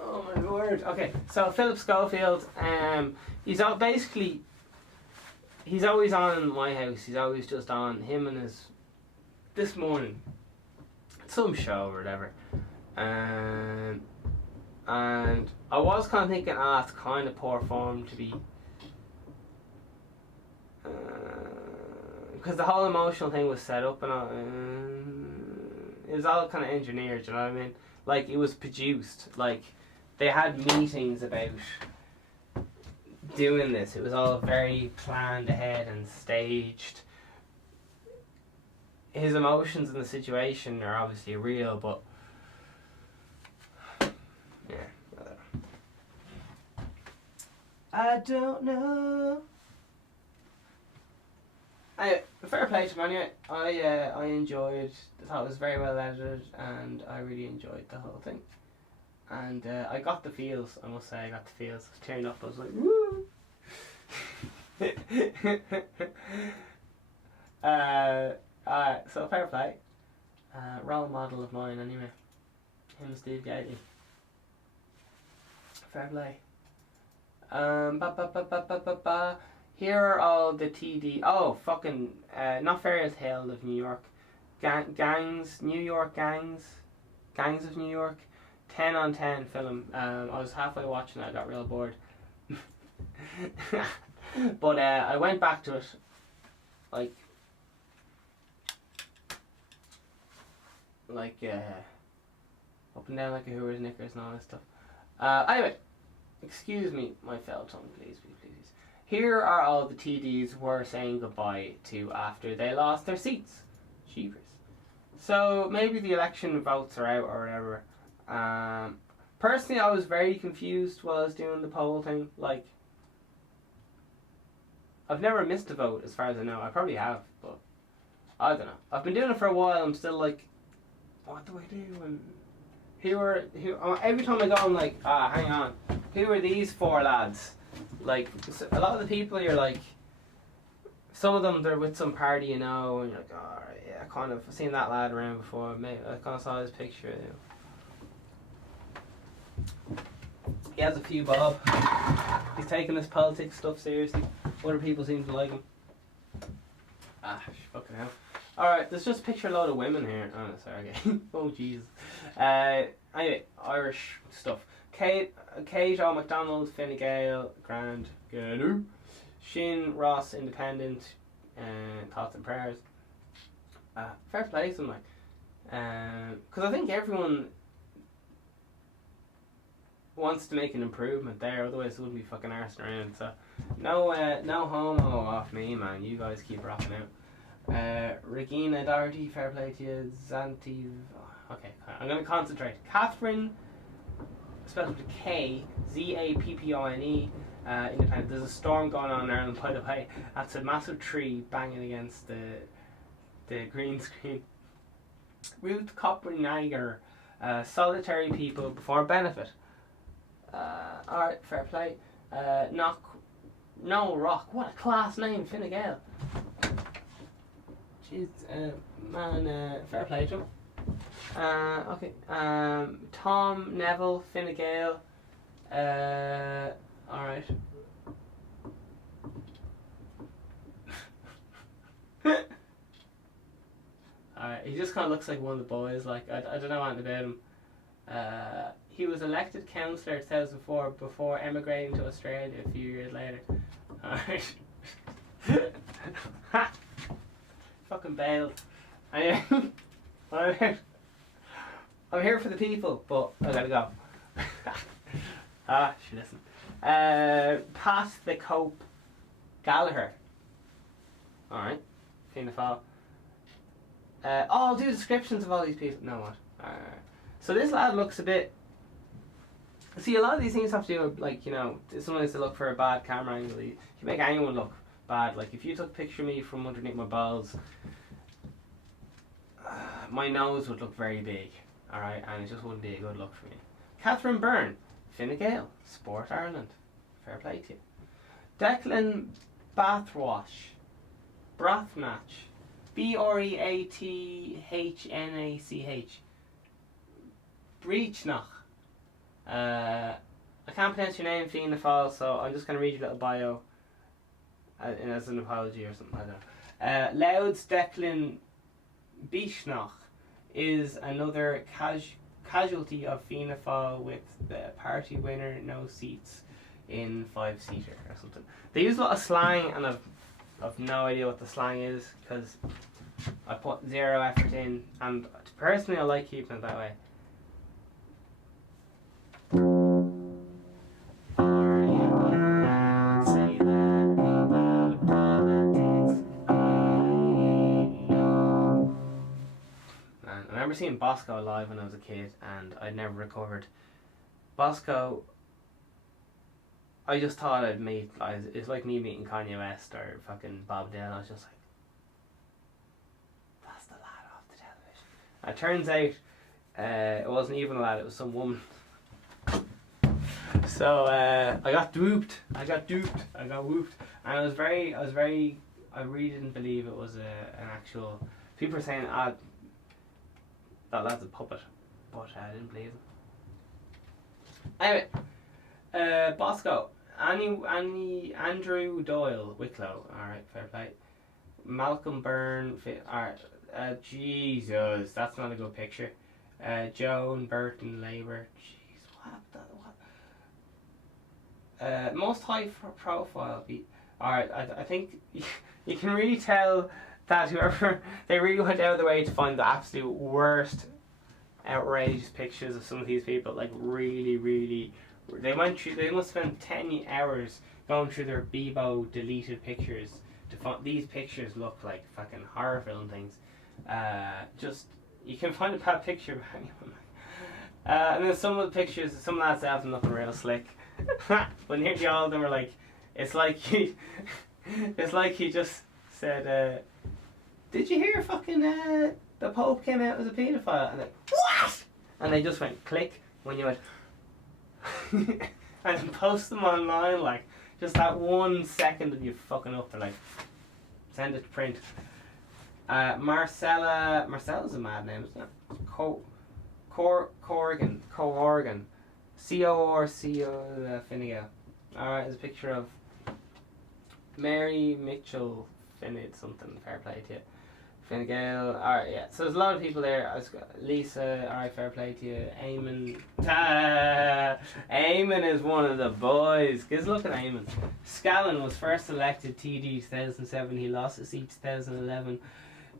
Oh my word. Okay, so Philip Schofield, he's always on in my house. He's always just on, him and his, this morning, some show or whatever. And I was kind of thinking, it's kind of poor form to be, because the whole emotional thing was set up and all, it was all kind of engineered, you know what I mean? Like, it was produced, like, they had meetings about doing this. It was all very planned ahead and staged. His emotions in the situation are obviously real, but yeah, I don't know. Anyway, fair play to him anyway. I enjoyed. I thought it was very well edited, and I really enjoyed the whole thing. And I got the feels. I must say, I got the feels. I was turned up. I was like, woo. So fair play. Role model of mine anyway. Him and Steve Gately. Fair play. Here are all the TD. Oh, fucking. Not Fairy Tale of New York. New York Gangs of New York. 10 on 10 film. I was halfway watching it. I got real bored. But I went back to it. Like up and down like a Hoover's Knickers and all that stuff. Anyway, excuse me, my fell tongue, please. Here are all the TDs we're saying goodbye to after they lost their seats. Jeepers. So maybe the election votes are out or whatever, Personally, I was very confused while I was doing the poll thing. Like, I've never missed a vote as far as I know. I probably have, but I don't know. I've been doing it for a while. I'm still like, what do I do? And every time I go, I'm like, hang on. Who are these four lads? Like, a lot of the people you're like, some of them they're with some party, you know, and you're like, alright, yeah, I've seen that lad around before. Maybe I kind of saw his picture. You know. He has a few bob. He's taking this politics stuff seriously. Other people seem to like him. Fucking hell. Alright, there's just a picture of a load of women here. Oh, sorry, okay. Oh, Jesus. Anyway, Irish stuff. Kate McDonald, Fine Gael, Grand Gaelu. Shin Ross, Independent, Thoughts and Prayers. Fair play to them, like. Because I think everyone wants to make an improvement there, otherwise it wouldn't be fucking arsing around. So, no homo off me, man. You guys keep rocking out. Regina Doherty, fair play to you. Zanti. Okay, I'm going to concentrate. Catherine, spelled with a K, Zappone. Independent. There's a storm going on in Ireland, by the way. That's a massive tree banging against the green screen. Ruth Copenhager, solitary people before benefit. Alright, fair play. No Rock, what a class name, Fine Gael. Jeez, man, fair play to him. Okay, Tom Neville, Fine Gael. Alright. Alright, he just kind of looks like one of the boys. Like, I don't know anything about him. He was elected councillor 2004 before emigrating to Australia a few years later. Alright. Fucking bailed. Anyway, I'm here for the people, but I gotta go. She listen. Pass the Cope Gallagher. Alright. Fianna Fáil. I'll do descriptions of all these people. No, what? So this lad looks a bit. See, a lot of these things have to do with, like, you know, someone has to look for a bad camera angle. You can make anyone look bad. Like, if you took a picture of me from underneath my balls, my nose would look very big. Alright, and it just wouldn't be a good look for me. Catherine Byrne, Fine Gael, Sport Ireland. Fair play to you. Declan Bathwash, Brathnach, Breathnach. Breachnach. I can't pronounce your name, Fianna Fáil, so I'm just going to read your little bio as an apology or something, I don't know. Louds Declan Beichnach is another casualty of Fianna Fáil, with the party winner no seats in 5-seater or something. They use a lot of slang, and I've no idea what the slang is because I put zero effort in, and personally I like keeping it that way. I remember seeing Bosco live when I was a kid, and I'd never recovered. Bosco, I just thought I'd meet. It's like me meeting Kanye West or fucking Bob Dylan. I was just like, that's the lad off the television. It turns out it wasn't even a lad; it was some woman. So I got duped. I got whooped, and I really didn't believe it was an actual. People were saying, that lad's a puppet, but I didn't believe him. Anyway, Bosco, Andrew Doyle, Wicklow. Alright, fair play. Malcolm Byrne, alright. Jesus, that's not a good picture. Joan Burton, Labour. Jeez, what happened? Most high profile. Alright, I think you can really tell that whoever, they really went out of their way to find the absolute worst, outrageous pictures of some of these people. Like, really, they must have spent 10 hours going through their Bebo deleted pictures to find these pictures. Look like fucking horror film things. Just, you can find a bad picture of anyone. And then some of the pictures, some lads have them looking real slick. But nearly all of them are like, it's like he just said, did you hear fucking the Pope came out as a paedophile? And like, what? And they just went click when you went and then post them online, like just that 1 second of you fucking up. They're like, send it to print. Marcella's a mad name, isn't it? Corrigan, C-O-R-C-O Fine Gael. Alright, there's a picture of Mary Mitchell Finid something, fair play to you. Fine Gael, alright, yeah. So there's a lot of people there. Lisa, alright, fair play to you. Eamon. Eamon is one of the boys. Because look at Eamon. Scallon was first elected TD 2007. He lost his seat 2011.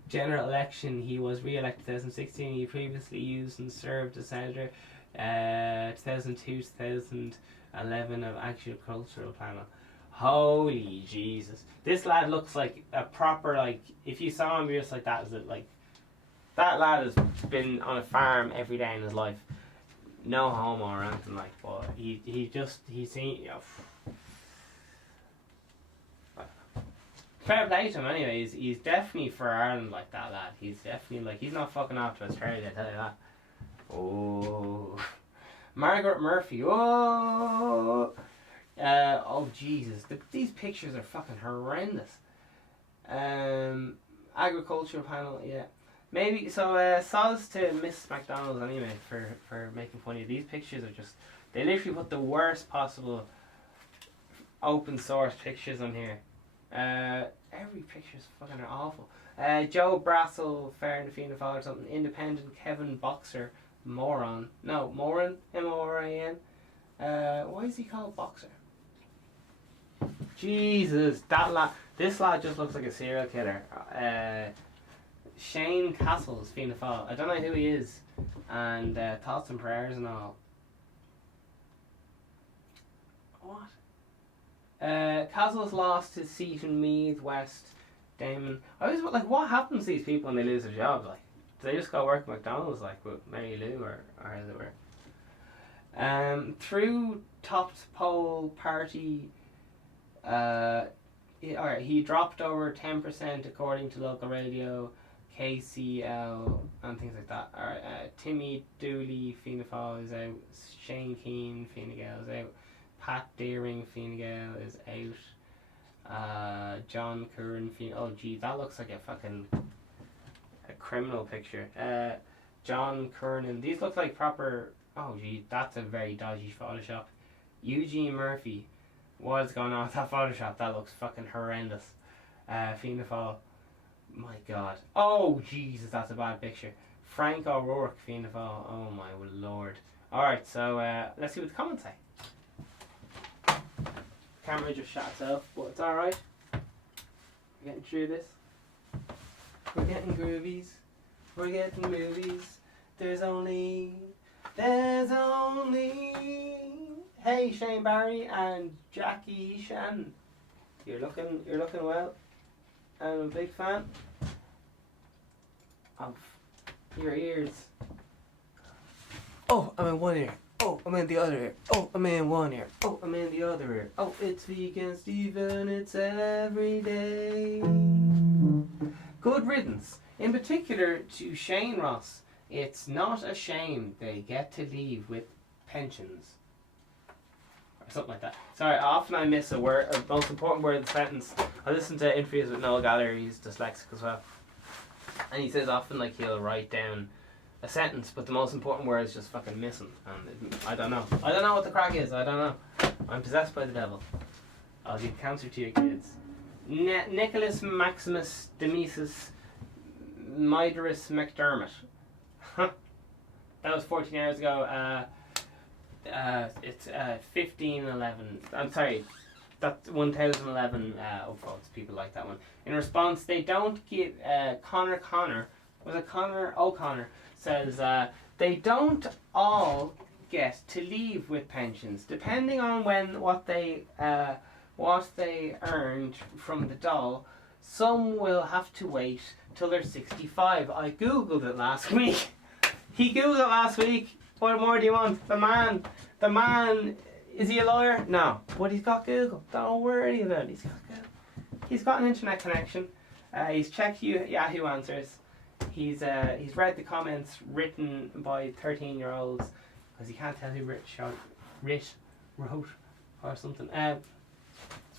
General election, he was re-elected 2016. He previously used and served as senator 2002 2011 of agricultural panel. Holy Jesus, this lad looks like a proper, like, if you saw him, you're just like, that is it, like, that lad has been on a farm every day in his life, no homo or anything, like, but he's seen, you know, fair play to him anyway. He's definitely for Ireland, like, that lad. He's definitely, like, he's not fucking off to Australia, I tell you that. Oh, Margaret Murphy. Oh, oh Jesus, these pictures are fucking horrendous. Agricultural panel, yeah. Maybe so. Soz to Miss McDonald's anyway for making fun of you. These pictures are just, they literally put the worst possible open source pictures on here. Every picture's fucking awful. Joe Brassel, Fair and Fianna Fáil or something. Independent Kevin Boxer, Moran. No, Moran, M-O-R-A-N. Why is he called Boxer? Jesus, this lad just looks like a serial killer. Shane Castles, Fianna Fáil. I don't know who he is. And thoughts and prayers and all. What? Castles lost his seat in Meath West. Damon. I was like, what happens to these people when they lose their jobs? Like, do they just go work at McDonald's like with Mary Lou or as it were? Through topped poll party, he dropped over 10% according to local radio, KCL and things like that. Alright, Timmy Dooley, Fianna Fáil is out. Shane Keane, Fine Gael is out. Pat Deering, Fine Gael is out. John Curran, oh gee, that looks like a criminal picture. John Kernan, these look like proper, oh gee, that's a very dodgy Photoshop. Eugene Murphy, what is going on with that Photoshop? That looks fucking horrendous. Fianna Fáil, my god. Oh Jesus, that's a bad picture. Frank O'Rourke, Fianna Fáil, oh my lord. Alright, so let's see what the comments say. Camera just shut itself, but it's alright. We're getting through this. We're getting groovies. We're getting movies. There's only. Hey, Shane Barry and Jackie Shannon. You're looking well. I'm a big fan of your ears. Oh, I'm in one ear. Oh, I'm in the other ear. Oh, I'm in one ear. Oh, I'm in the other ear. Oh, it's Vegan Stephen. It's every day. Good riddance. In particular to Shane Ross. It's not a shame they get to leave with pensions. Or something like that. Sorry, often I miss a word, a most important word in the sentence. I listen to interviews with Noel Gallagher, he's dyslexic as well. And he says often like he'll write down a sentence, but the most important word is just fucking missing. And I don't know. I don't know what the crack is. I don't know. I'm possessed by the devil. I'll give cancer to your kids. Nicholas Maximus Demesis Miderus McDermott. That was 14 hours ago. It's 1511. I'm sorry. That's 1011 upvotes. People like that one. In response, they don't give Connor. Was it Connor O'Connor? Says they don't all get to leave with pensions, depending on what they earned from the Dáil. Some will have to wait till they're 65. I googled it last week. He googled it last week. What more do you want? The man, is he a lawyer? No. But he's got Google. Don't worry about it. He's got Google. He's got an internet connection. He's checked Yahoo Answers. He's read the comments written by 13-year-olds because he can't tell who wrote or something.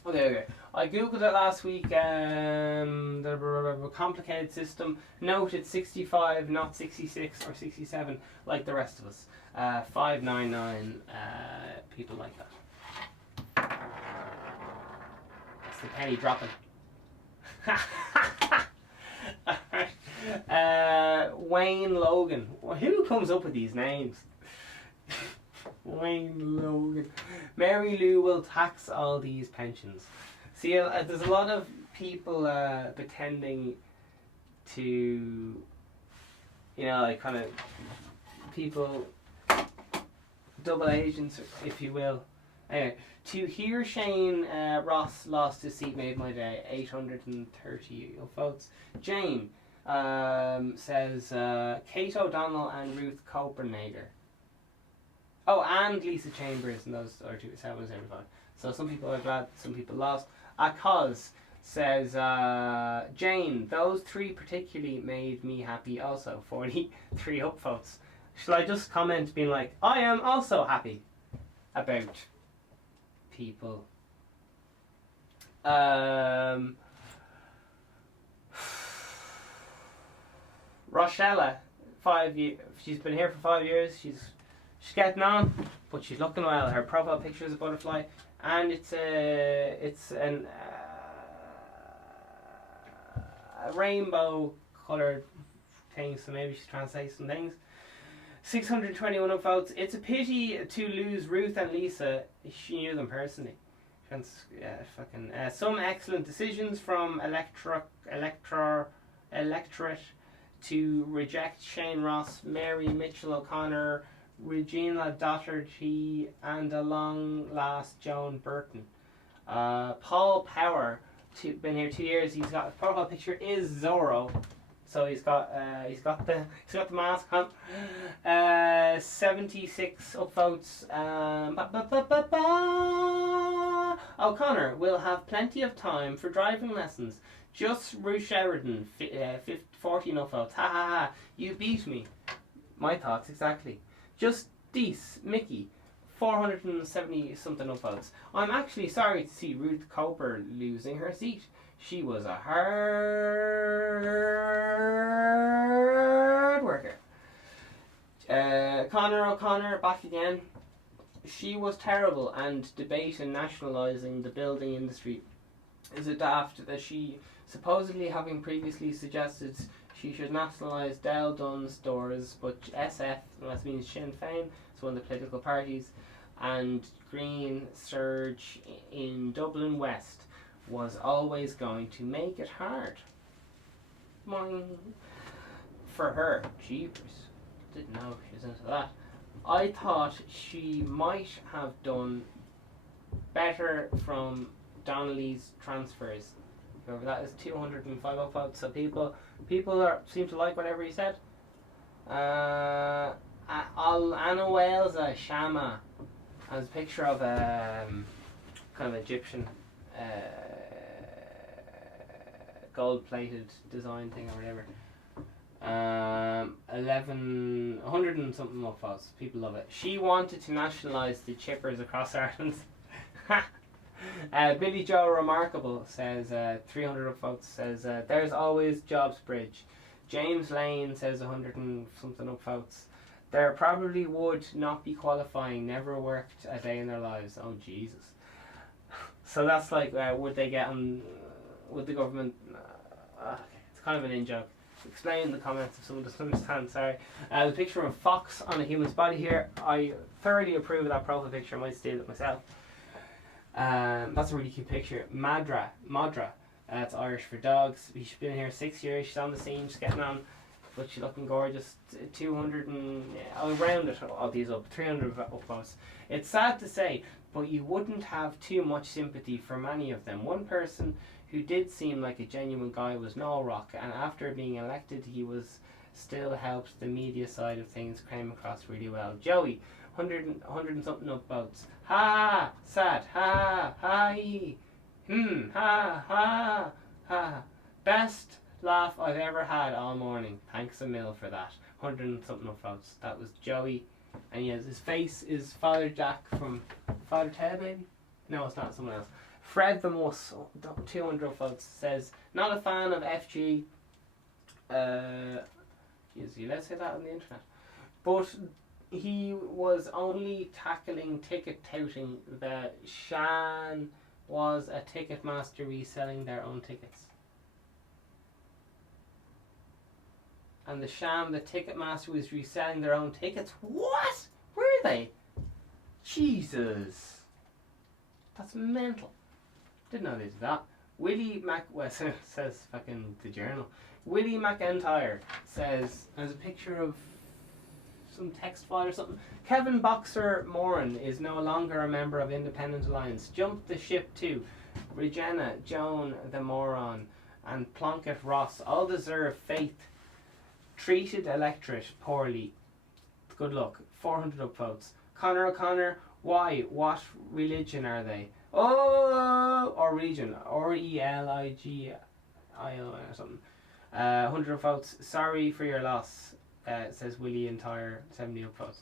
Okay. I googled it last week. The complicated system. Note it's 65, not 66 or 67, like the rest of us. 599 people like that. It's the penny dropping. Wayne Logan. Who comes up with these names? Wayne Logan. Mary Lou will tax all these pensions. See, there's a lot of people pretending to, you know, like kind of people, double agents, if you will. Anyway, to hear Shane Ross lost his seat made my day. 830 votes. Jane says Kate O'Donnell and Ruth Copenhagen. Oh, and Lisa Chambers, and those are two. That was everybody. So some people are glad, some people lost. Akaz says Jane, those three particularly made me happy also. 43 upvotes. Shall I just comment being like, I am also happy about people. Rochella, she's been here for 5 years. She's getting on, but she's looking well. Her profile picture is a butterfly, and it's a rainbow coloured thing. So maybe she's trying to say some things. 621 votes. It's a pity to lose Ruth and Lisa. She knew them personally. Some excellent decisions from electorate to reject Shane Ross, Mary Mitchell O'Connor, Regina Doherty, and a long last Joan Burton. Paul Power, been here 2 years. He's got his profile picture is Zorro, so he's got the mask on. 76 upvotes. O'Connor will have plenty of time for driving lessons. Just Ruth Sheridan, 14 upvotes. Ha ha ha! You beat me. My thoughts exactly. Just Dees Mickey, 470 something upvotes. I'm actually sorry to see Ruth Coper losing her seat. She was a hard worker. Conor O'Connor back again. She was terrible, and debate in nationalising the building industry is a daft that she supposedly having previously suggested she should nationalise Dáil Dunn stores, but SF, that means Sinn Féin, it's one of the political parties, and Green Surge in Dublin West was always going to make it hard. Moing. For her, jeepers. Didn't know she was into that. I thought she might have done better from Donnelly's transfers. Remember, that is 205 votes, so people seem to like whatever he said. Anna Wales, Shama, has a picture of a kind of Egyptian gold-plated design thing or whatever. 100 and something upvotes. People love it. She wanted to nationalise the chippers across Ireland. Billy Joe Remarkable says 300 upvotes. Says there's always Jobs Bridge. James Lane says 100 and something upvotes. There probably would not be qualifying. Never worked a day in their lives. Oh Jesus. So that's like would they get on? Would the government? It's kind of an in joke. Explain in the comments if someone doesn't understand. Sorry. The picture of a fox on a human's body here. I thoroughly approve of that profile picture. I might steal it myself. That's a really cute picture. Madra. That's Irish for dogs. She's been here 6 years. She's on the scene. She's getting on. But she's looking gorgeous. 200 and I'll round it all these up. 300 upvotes. It's sad to say, but you wouldn't have too much sympathy for many of them. One person who did seem like a genuine guy was Noel Rock, and after being elected he was still helps the media side of things came across really well. Joey, 100 and something upvotes. Ha! Sad. Ha! Hi! Ha! Ha! Ha! Best laugh I've ever had all morning. Thanks a mil for that. 100 and something upvotes. That was Joey. And yes, his face is Father Jack from Father Ted, maybe? No, it's not, someone else. Fred the Mus, 200 upvotes, says, not a fan of FG. Is you let's say that on the internet. But he was only tackling ticket touting. The Shan was a ticket master reselling their own tickets. And the Sham, the ticket master, was reselling their own tickets. What? Were they? Jesus. That's mental. Didn't know they did that. Willie says fucking the journal. Willie McIntyre says, there's a picture of some text file or something. Kevin Boxer Moran is no longer a member of Independent Alliance. Jumped the ship too. Regina, Joan the Moron, and Plunkett Ross all deserve faith. Treated electorate poorly. Good luck. 400 upvotes. Connor O'Connor, why? What religion are they? Oh, or region. RELIGIO or something. 100 upvotes. Sorry for your loss, says Willie Entire. 70 upvotes.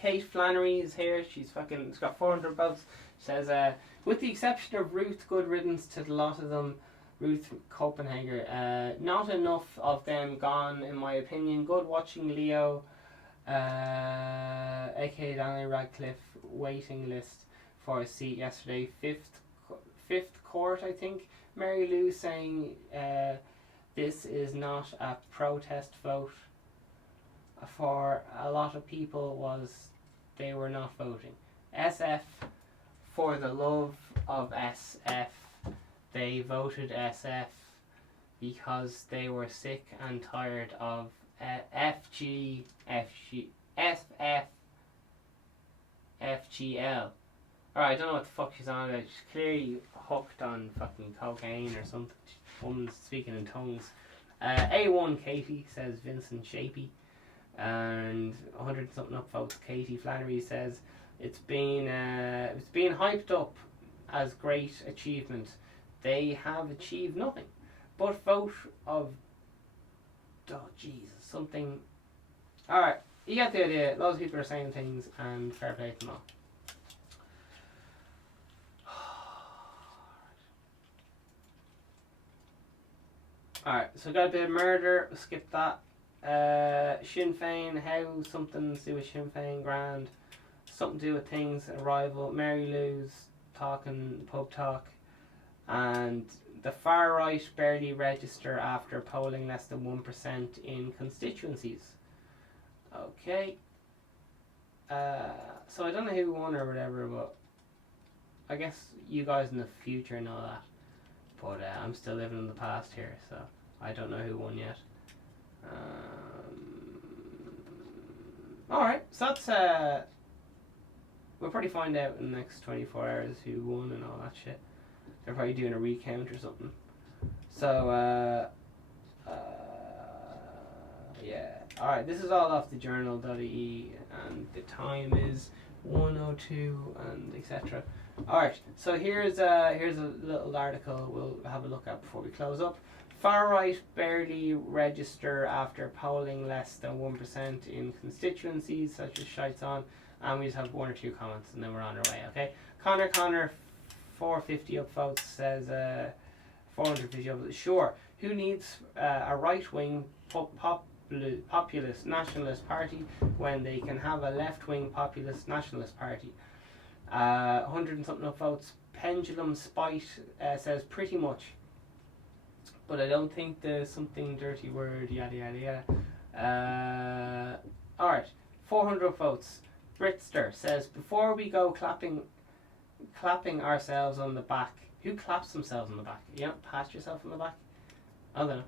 Kate Flannery is here. She's got 400 upvotes. Says, with the exception of Ruth, good riddance to the lot of them. Ruth Copenhagen. Not enough of them gone, in my opinion. Good watching Leo, aka Daniel Radcliffe, waiting list for a seat yesterday. Fifth court, I think. Mary Lou saying this is not a protest vote. For a lot of people they were not voting. SF, for the love of SF. They voted SF because they were sick and tired of FGL. Alright, I don't know what the fuck she's on about. She's clearly hooked on fucking cocaine or something. Woman's speaking in tongues. A1 Katie, says Vincent Shapey. And 100 something upvotes. Katie Flannery says it's been hyped up as great achievement. They have achieved nothing but vote of, oh Jesus, something. Alright, you get the idea. Lots of people are saying things, and fair play to them all. Alright, so got a bit of murder, we'll skip that. Sinn Féin, how something to do with Sinn Féin, grand. Something to do with things, arrival, Mary Lou's talking, pub talk. And the far right barely register after polling less than 1% in constituencies. Okay. So I don't know who won or whatever, but I guess you guys in the future know that. But I'm still living in the past here, so I don't know who won yet. Alright, so that's we'll probably find out in the next 24 hours who won and all that shit. They're probably doing a recount or something. So, yeah. Alright, this is all off the journal.ie, and the time is 1:02 and etc. Alright, so here's a little article we'll have a look at before we close up. Far right barely register after polling less than 1% in constituencies such as Shites On, and we just have one or two comments and then we're on our way, okay? Connor 450 upvotes says 450 upvotes. Sure, who needs a right-wing populist nationalist party when they can have a left-wing populist nationalist party? 100 and something upvotes. Pendulum Spite says pretty much, but I don't think there's something dirty word, yada yada yada. Alright, 400 upvotes. Britster says, before we go clapping ourselves on the back. Who claps themselves on the back? You don't pat yourself on the back? I don't know.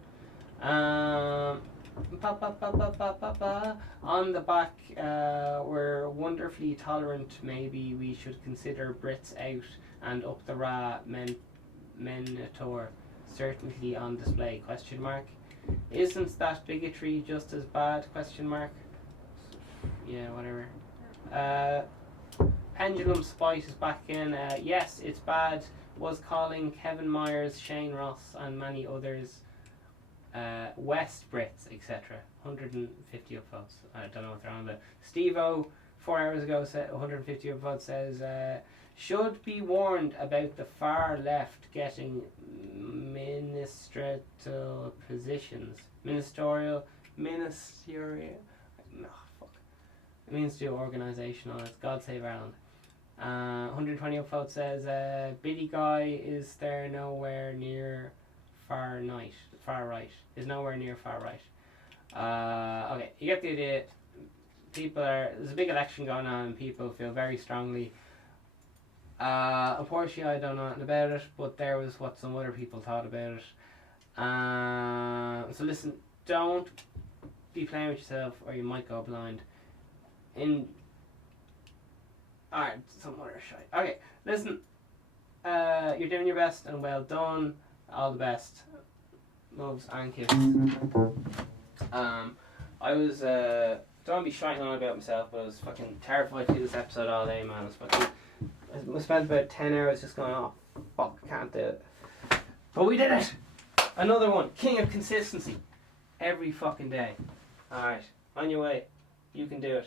On the back, we're wonderfully tolerant. Maybe we should consider Brits out and up the Ra Menotor. Certainly on display, question mark. Isn't that bigotry just as bad? Question mark. Yeah, whatever. Pendulum Spite is back in. Yes, it's bad. Was calling Kevin Myers, Shane Ross, and many others West Brits, etc. 150 upvotes. I don't know what they're on about. Steve-O, 4 hours ago, said 150 upvotes, says should be warned about the far left getting ministerial positions. Ministerial. No, fuck. It means to do organisational. It's God Save Ireland. 120 upvotes says Billy Guy is there nowhere near far right. Is nowhere near far right. Okay, you get the idea. There's a big election going on and people feel very strongly. Unfortunately I don't know nothing about it, but there was what some other people thought about it. So listen, don't be playing with yourself or you might go blind. Alright, some other shite. Okay, listen. You're doing your best and well done. All the best. Loves and kisses. I was don't be shiting on about myself, but I was fucking terrified to do this episode all day, man. I spent about 10 hours just going, oh fuck, can't do it. But we did it! Another one. King of consistency. Every fucking day. Alright, on your way. You can do it.